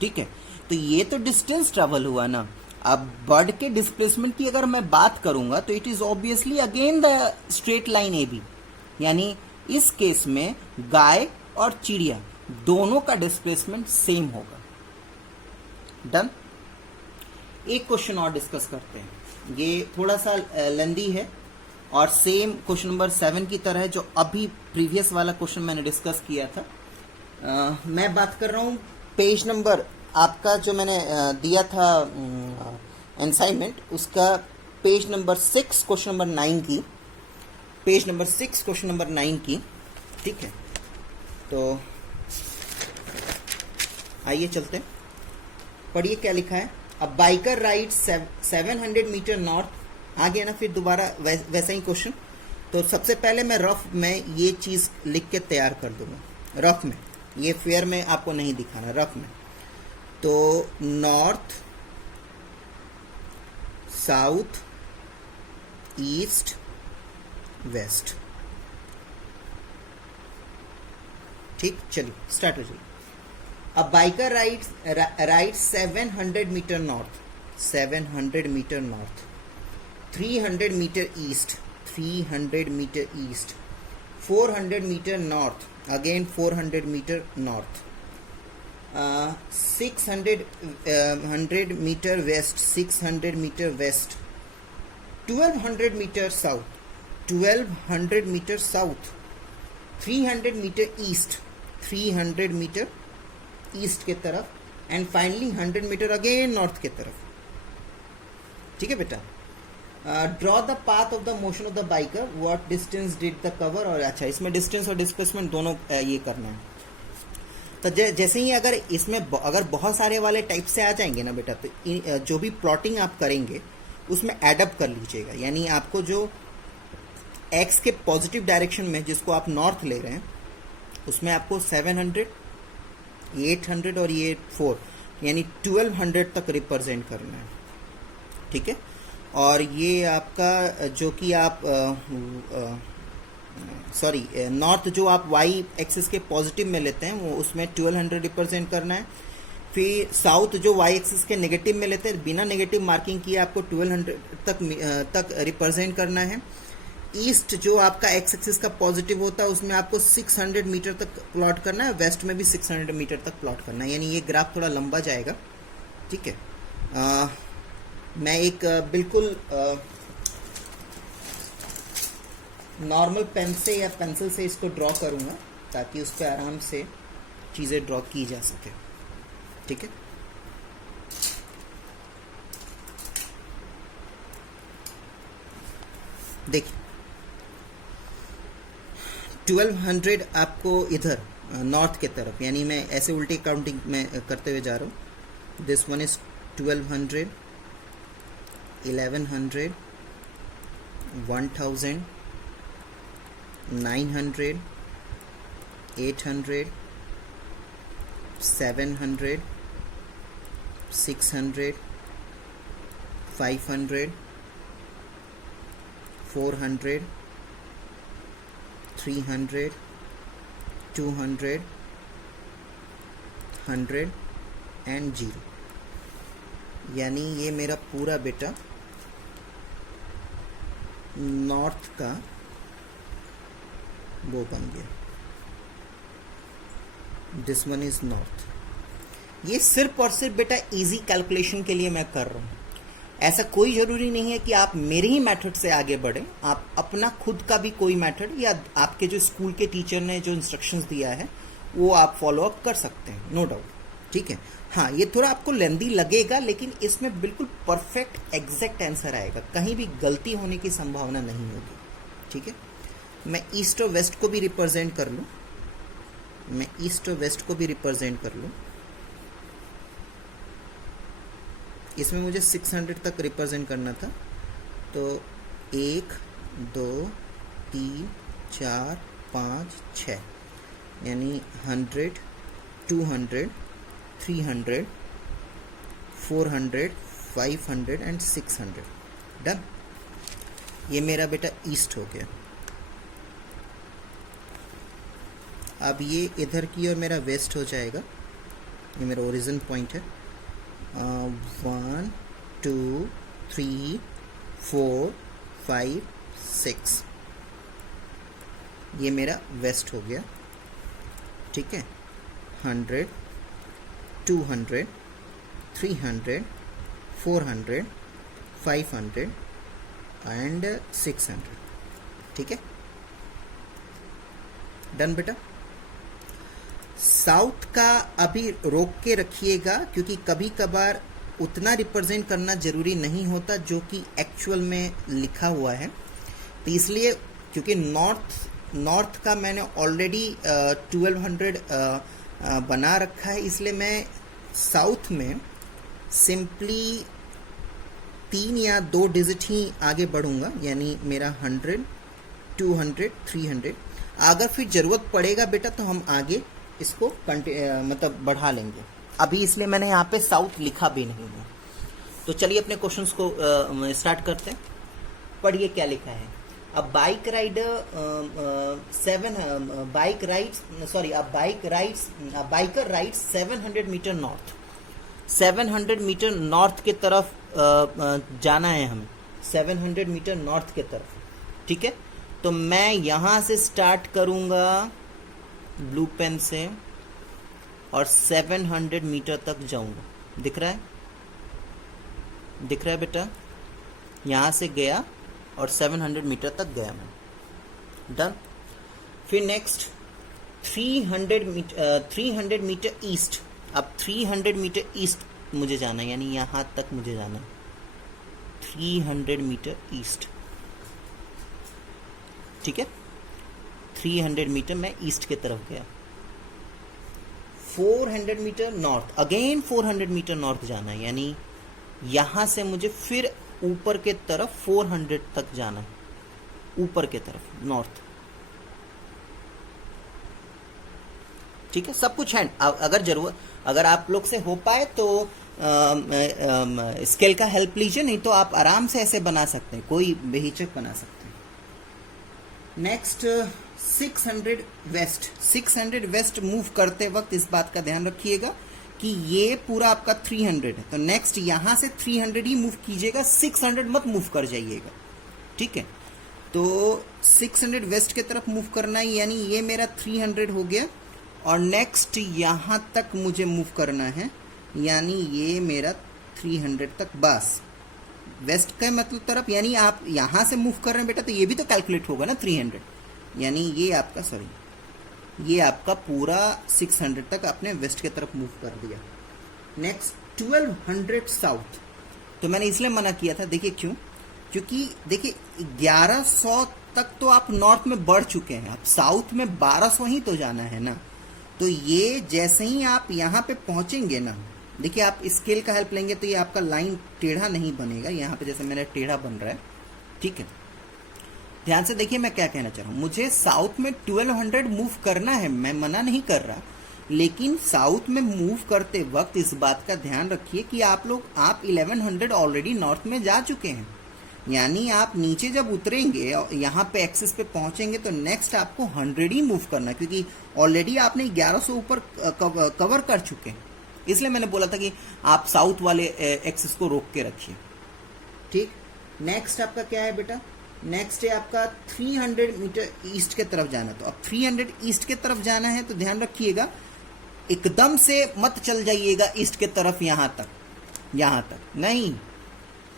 ठीक है, तो ये तो डिस्टेंस ट्रेवल हुआ ना। अब बर्ड के डिस्प्लेसमेंट की अगर मैं बात करूंगा तो it is obviously again the straight line A B, यानी इस केस में गाय और चिड़िया दोनों का डिस्प्लेसमेंट सेम होगा। डन। एक क्वेश्चन और डिस्कस करते हैं, ये थोड़ा सा लेंदी है और सेम क्वेश्चन नंबर 7 की तरह है जो अभी प्रीवियस वाला क्वेश्चन मैंने डिस्कस किया था। मैं बात कर रहा हूं पेज नंबर आपका जो मैंने दिया था असाइनमेंट, उसका पेज नंबर 6 क्वेश्चन नंबर 9 की, पेज नंबर 6 क्वेश्चन नंबर 9 की। ठीक है, तो आइए चलते हैं, पढ़िए क्या लिखा है। A biker ride 700 metre north. आ गया ना फिर दोबारा वैसा ही क्वेश्चन। तो सबसे पहले मैं रफ में ये चीज लिख के तैयार कर दूंगा, रफ में, ये फेयर में आपको नहीं दिखाना, रफ में। तो नॉर्थ, साउथ, ईस्ट, वेस्ट। ठीक, चलिए स्टार्ट हो जाइए। A biker ride 700 metre north, 700 metre north, 300 metre east, 300 metre east, 400 metre north, again 400 metre north, 600 metre west, 600 metre west, 1200 metre south, 1200 metre south, 300 metre east, 300 metre east के तरफ, and finally 100 metre again north के तरफ। ठीक है बेटा। Draw the path of the motion of the biker, what distance did the cover. और अच्छा, इसमें डिस्टेंस और डिस्प्लेसमेंट दोनों ये करना है। तो जैसे ही अगर इसमें अगर बहुत सारे वाले टाइप से आ जाएंगे ना बेटा, तो जो भी प्लॉटिंग आप करेंगे उसमें एडअप कर लीजिएगा। यानी आपको जो एक्स के पॉजिटिव डायरेक्शन में जिसको आप नॉर्थ ले रहे हैं, उसमें आपको 700, 800 और ये 4, यानी 1200 तक रिप्रेजेंट करना है। ठीक है, और ये आपका जो कि आप सॉरी नॉर्थ जो आप वाई एक्सिस के पॉजिटिव में लेते हैं वो उसमें 1200 रिप्रेजेंट करना है। फिर साउथ जो वाई एक्सिस के नेगेटिव में लेते हैं, बिना नेगेटिव मार्किंग किए आपको 1200 तक रिप्रेजेंट करना है। ईस्ट जो आपका एक्स एक्सिस का पॉजिटिव होता है उसमें आपको 600 मीटर तक प्लॉट करना है, वेस्ट में भी 600 मीटर तक प्लॉट करना है। यानी ये ग्राफ थोड़ा लंबा जाएगा। ठीक है, मैं एक बिल्कुल नॉर्मल पेन से या पेंसिल से इसको ड्रॉ करूंगा ताकि उस पर आराम से चीज़ें ड्रॉ की जा सके। ठीक है, देखिए 1200 आपको इधर नॉर्थ के तरफ, यानी मैं ऐसे उल्टी काउंटिंग में करते हुए जा रहा हूँ. This one is 1200, 1100, 1000, 900, 800, 700, 600, 500, 400, 300, 200, 100 and 0. यानी ये मेरा पूरा बेटा नॉर्थ का वो बन गया. This one is north. ये सिर्फ और सिर्फ बेटा इजी कैलकुलेशन के लिए मैं कर रहा हूँ. ऐसा कोई ज़रूरी नहीं है कि आप मेरे ही मेथड से आगे बढ़ें. आप अपना खुद का भी कोई मेथड या आपके जो स्कूल के टीचर ने जो इंस्ट्रक्शंस दिया है वो आप फॉलो अप कर सकते हैं, नो डाउट. ठीक है. हाँ, ये थोड़ा आपको लेंदी लगेगा, लेकिन इसमें बिल्कुल परफेक्ट एग्जैक्ट आंसर आएगा. कहीं भी गलती होने की संभावना नहीं होगी. ठीक है. मैं ईस्ट और वेस्ट को भी रिप्रेजेंट कर लूँ. मैं ईस्ट और वेस्ट को भी रिप्रेजेंट कर लूँ. इसमें मुझे 600 तक रिप्रेजेंट करना था. तो 1 2 3 4 5 6, यानी 100, 200, 300, 400, 500 एंड 600. डन. ये मेरा बेटा ईस्ट हो गया. अब ये इधर की और मेरा वेस्ट हो जाएगा. ये मेरा ओरिजिन पॉइंट है. 1 2 3 4 5 6. ये मेरा वेस्ट हो गया. ठीक है. 100, 200, 300, 400, 500 एंड 600. ठीक है. डन बेटा. साउथ का अभी रोक के रखिएगा, क्योंकि कभी कभार उतना रिप्रेजेंट करना जरूरी नहीं होता जो कि एक्चुअल में लिखा हुआ है. तो इसलिए क्योंकि नॉर्थ का मैंने ऑलरेडी 1200 बना रखा है, इसलिए मैं साउथ में सिंपली 3 या 2 डिजिट ही आगे बढ़ूंगा. यानी मेरा 100, 200, 300. अगर फिर ज़रूरत पड़ेगा बेटा तो हम आगे इसको मतलब बढ़ा लेंगे. अभी इसलिए मैंने यहाँ पे साउथ लिखा भी नहीं है. तो चलिए अपने क्वेश्चंस को स्टार्ट करते हैं. पढ़िए क्या लिखा है. A bike rider biker rides 700 metre north. 700 metre north के तरफ जाना है हमें. 700 मीटर नॉर्थ के तरफ. ठीक है. तो मैं यहाँ से स्टार्ट करूँगा ब्लू पेन से और 700 मीटर तक जाऊँगा. दिख रहा है? दिख रहा है बेटा? यहाँ से गया और 700 मीटर तक गया मैं. डन. फिर नेक्स्ट 300 मीटर ईस्ट. अब 300 मीटर ईस्ट मुझे जाना है, यानी यहाँ तक मुझे जाना है. 300 मीटर ईस्ट. ठीक है. 300 मीटर मैं ईस्ट के तरफ गया. 400 metre north. Again 400 metre north जाना है, यानी यहाँ से मुझे फिर ऊपर के तरफ 400 तक जाना है. ऊपर के तरफ नॉर्थ. ठीक है. सब कुछ है. अगर आप लोग से हो पाए तो स्केल का हेल्प लीजिए, नहीं तो आप आराम से ऐसे बना सकते हैं, कोई बेहिचक बना सकते हैं. Next 600 waste. 600 वेस्ट मूव करते वक्त इस बात का ध्यान रखिएगा कि ये पूरा आपका 300 है. तो नेक्स्ट यहाँ से 300 ही मूव कीजिएगा, 600 मत मूव कर जाइएगा. ठीक है. तो 600 वेस्ट के तरफ मूव करना है, यानी ये मेरा 300 हो गया. और नेक्स्ट यहाँ तक मुझे मूव करना है, यानी ये मेरा 300 तक. बस वेस्ट का मतलब तरफ, यानी आप यहाँ से मूव कर रहे हैं बेटा, तो ये भी तो कैलकुलेट होगा ना 300. यानी ये आपका ये आपका पूरा 600 तक आपने वेस्ट के तरफ मूव कर दिया. Next 1200 south. तो मैंने इसलिए मना किया था, देखिए क्यों. क्योंकि देखिए 1100 तक तो आप नॉर्थ में बढ़ चुके हैं, अब साउथ में 1200 ही तो जाना है ना। तो ये जैसे ही आप यहाँ पे पहुंचेंगे ना, देखिए आप स्केल का हेल्प लेंगे तो ये आपका लाइन टेढ़ा नहीं बनेगा, यहाँ पे जैसे मेरा टेढ़ा बन रहा है, ठीक है। ध्यान से देखिए मैं क्या कहना चाह रहा हूँ, मुझे साउथ में 1200 मूव करना है, मैं मना नहीं कर रहा, लेकिन साउथ में मूव करते वक्त इस बात का ध्यान रखिए कि आप 1100 ऑलरेडी नॉर्थ में जा चुके हैं। यानी आप नीचे जब उतरेंगे और यहाँ पे एक्सिस पे पहुंचेंगे तो नेक्स्ट आपको 100 ही मूव करना है, क्योंकि ऑलरेडी आपने 1100 ऊपर कवर कर चुके हैं। इसलिए मैंने बोला था कि आप साउथ वाले एक्सिस को रोक के रखिए, ठीक। नेक्स्ट आपका क्या है बेटा, नेक्स्ट है आपका 300 मीटर ईस्ट के तरफ जाना। तो अब 300 ईस्ट के तरफ जाना है तो ध्यान रखिएगा, एकदम से मत चल जाइएगा ईस्ट के तरफ, यहाँ तक नहीं।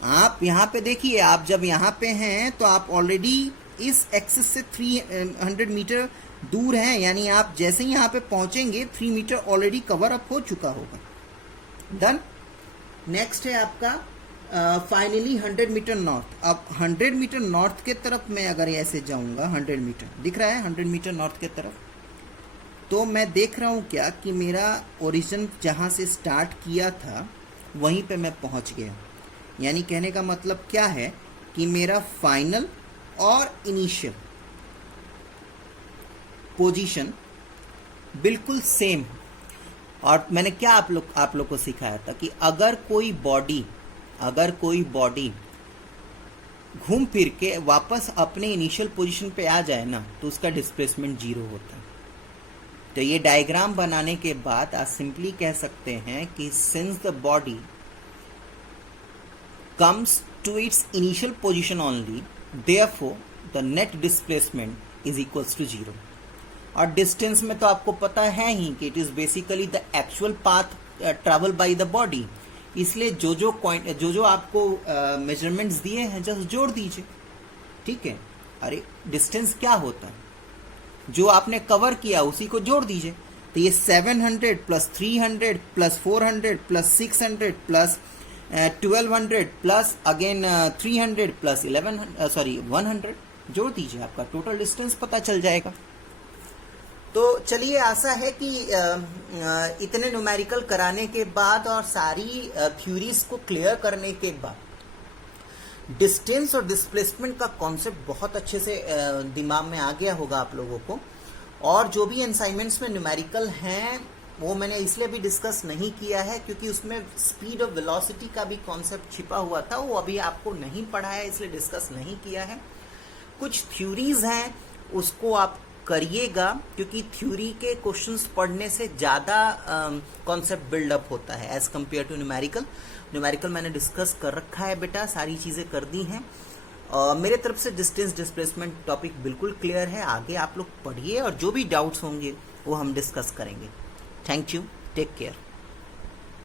आप यहाँ पे देखिए, आप जब यहाँ पे हैं तो आप ऑलरेडी इस एक्सिस से 300 मीटर दूर हैं, यानी आप जैसे ही यहाँ पे पहुंचेंगे 3 मीटर ऑलरेडी कवर अप हो चुका होगा। डन। नेक्स्ट है आपका फाइनली 100 मीटर नॉर्थ। अब 100 मीटर नॉर्थ के तरफ मैं अगर ऐसे जाऊंगा, 100 मीटर दिख रहा है, 100 मीटर नॉर्थ के तरफ, तो मैं देख रहा हूँ क्या कि मेरा ओरिजिन जहाँ से स्टार्ट किया था वहीं पे मैं पहुँच गया। यानी कहने का मतलब क्या है कि मेरा फाइनल और इनिशियल पोजीशन बिल्कुल सेम। और मैंने क्या आप लोग को सिखाया था कि अगर कोई बॉडी घूम फिर के वापस अपने इनिशियल पोजीशन पे आ जाए ना, तो उसका डिस्प्लेसमेंट 0 होता है। तो ये डायग्राम बनाने के बाद आप सिंपली कह सकते हैं कि since the body comes to its initial position only, therefore the net displacement is equals to 0। और डिस्टेंस में तो आपको पता है ही कि it is basically the actual path travel by the body. इसलिए जो आपको मेजरमेंट्स दिए हैं जस्ट जोड़ दीजिए, ठीक है। अरे डिस्टेंस क्या होता है, जो आपने कवर किया उसी को जोड़ दीजिए। तो ये 700 plus 300 plus 400 plus 600 plus 1200 plus again 300 plus 100 जोड़ दीजिए, आपका टोटल डिस्टेंस पता चल जाएगा। तो चलिए, आशा है कि इतने न्यूमेरिकल कराने के बाद और सारी थ्योरीज को क्लियर करने के बाद डिस्टेंस और डिस्प्लेसमेंट का कॉन्सेप्ट बहुत अच्छे से दिमाग में आ गया होगा आप लोगों को। और जो भी असाइनमेंट्स में न्यूमेरिकल हैं वो मैंने इसलिए भी डिस्कस नहीं किया है क्योंकि उसमें स्पीड और वेलोसिटी का भी कॉन्सेप्ट छिपा हुआ था, वो अभी आपको नहीं पढ़ा है, इसलिए डिस्कस नहीं किया है। कुछ थ्योरीज हैं उसको आप करिएगा, क्योंकि थ्योरी के क्वेश्चंस पढ़ने से ज़्यादा कॉन्सेप्ट बिल्डअप होता है एज कम्पेयर टू न्यूमेरिकल मैंने डिस्कस कर रखा है बेटा, सारी चीज़ें कर दी हैं। मेरे तरफ से डिस्टेंस डिस्प्लेसमेंट टॉपिक बिल्कुल क्लियर है। आगे आप लोग पढ़िए और जो भी डाउट्स होंगे वो हम डिस्कस करेंगे। Thank you, take care.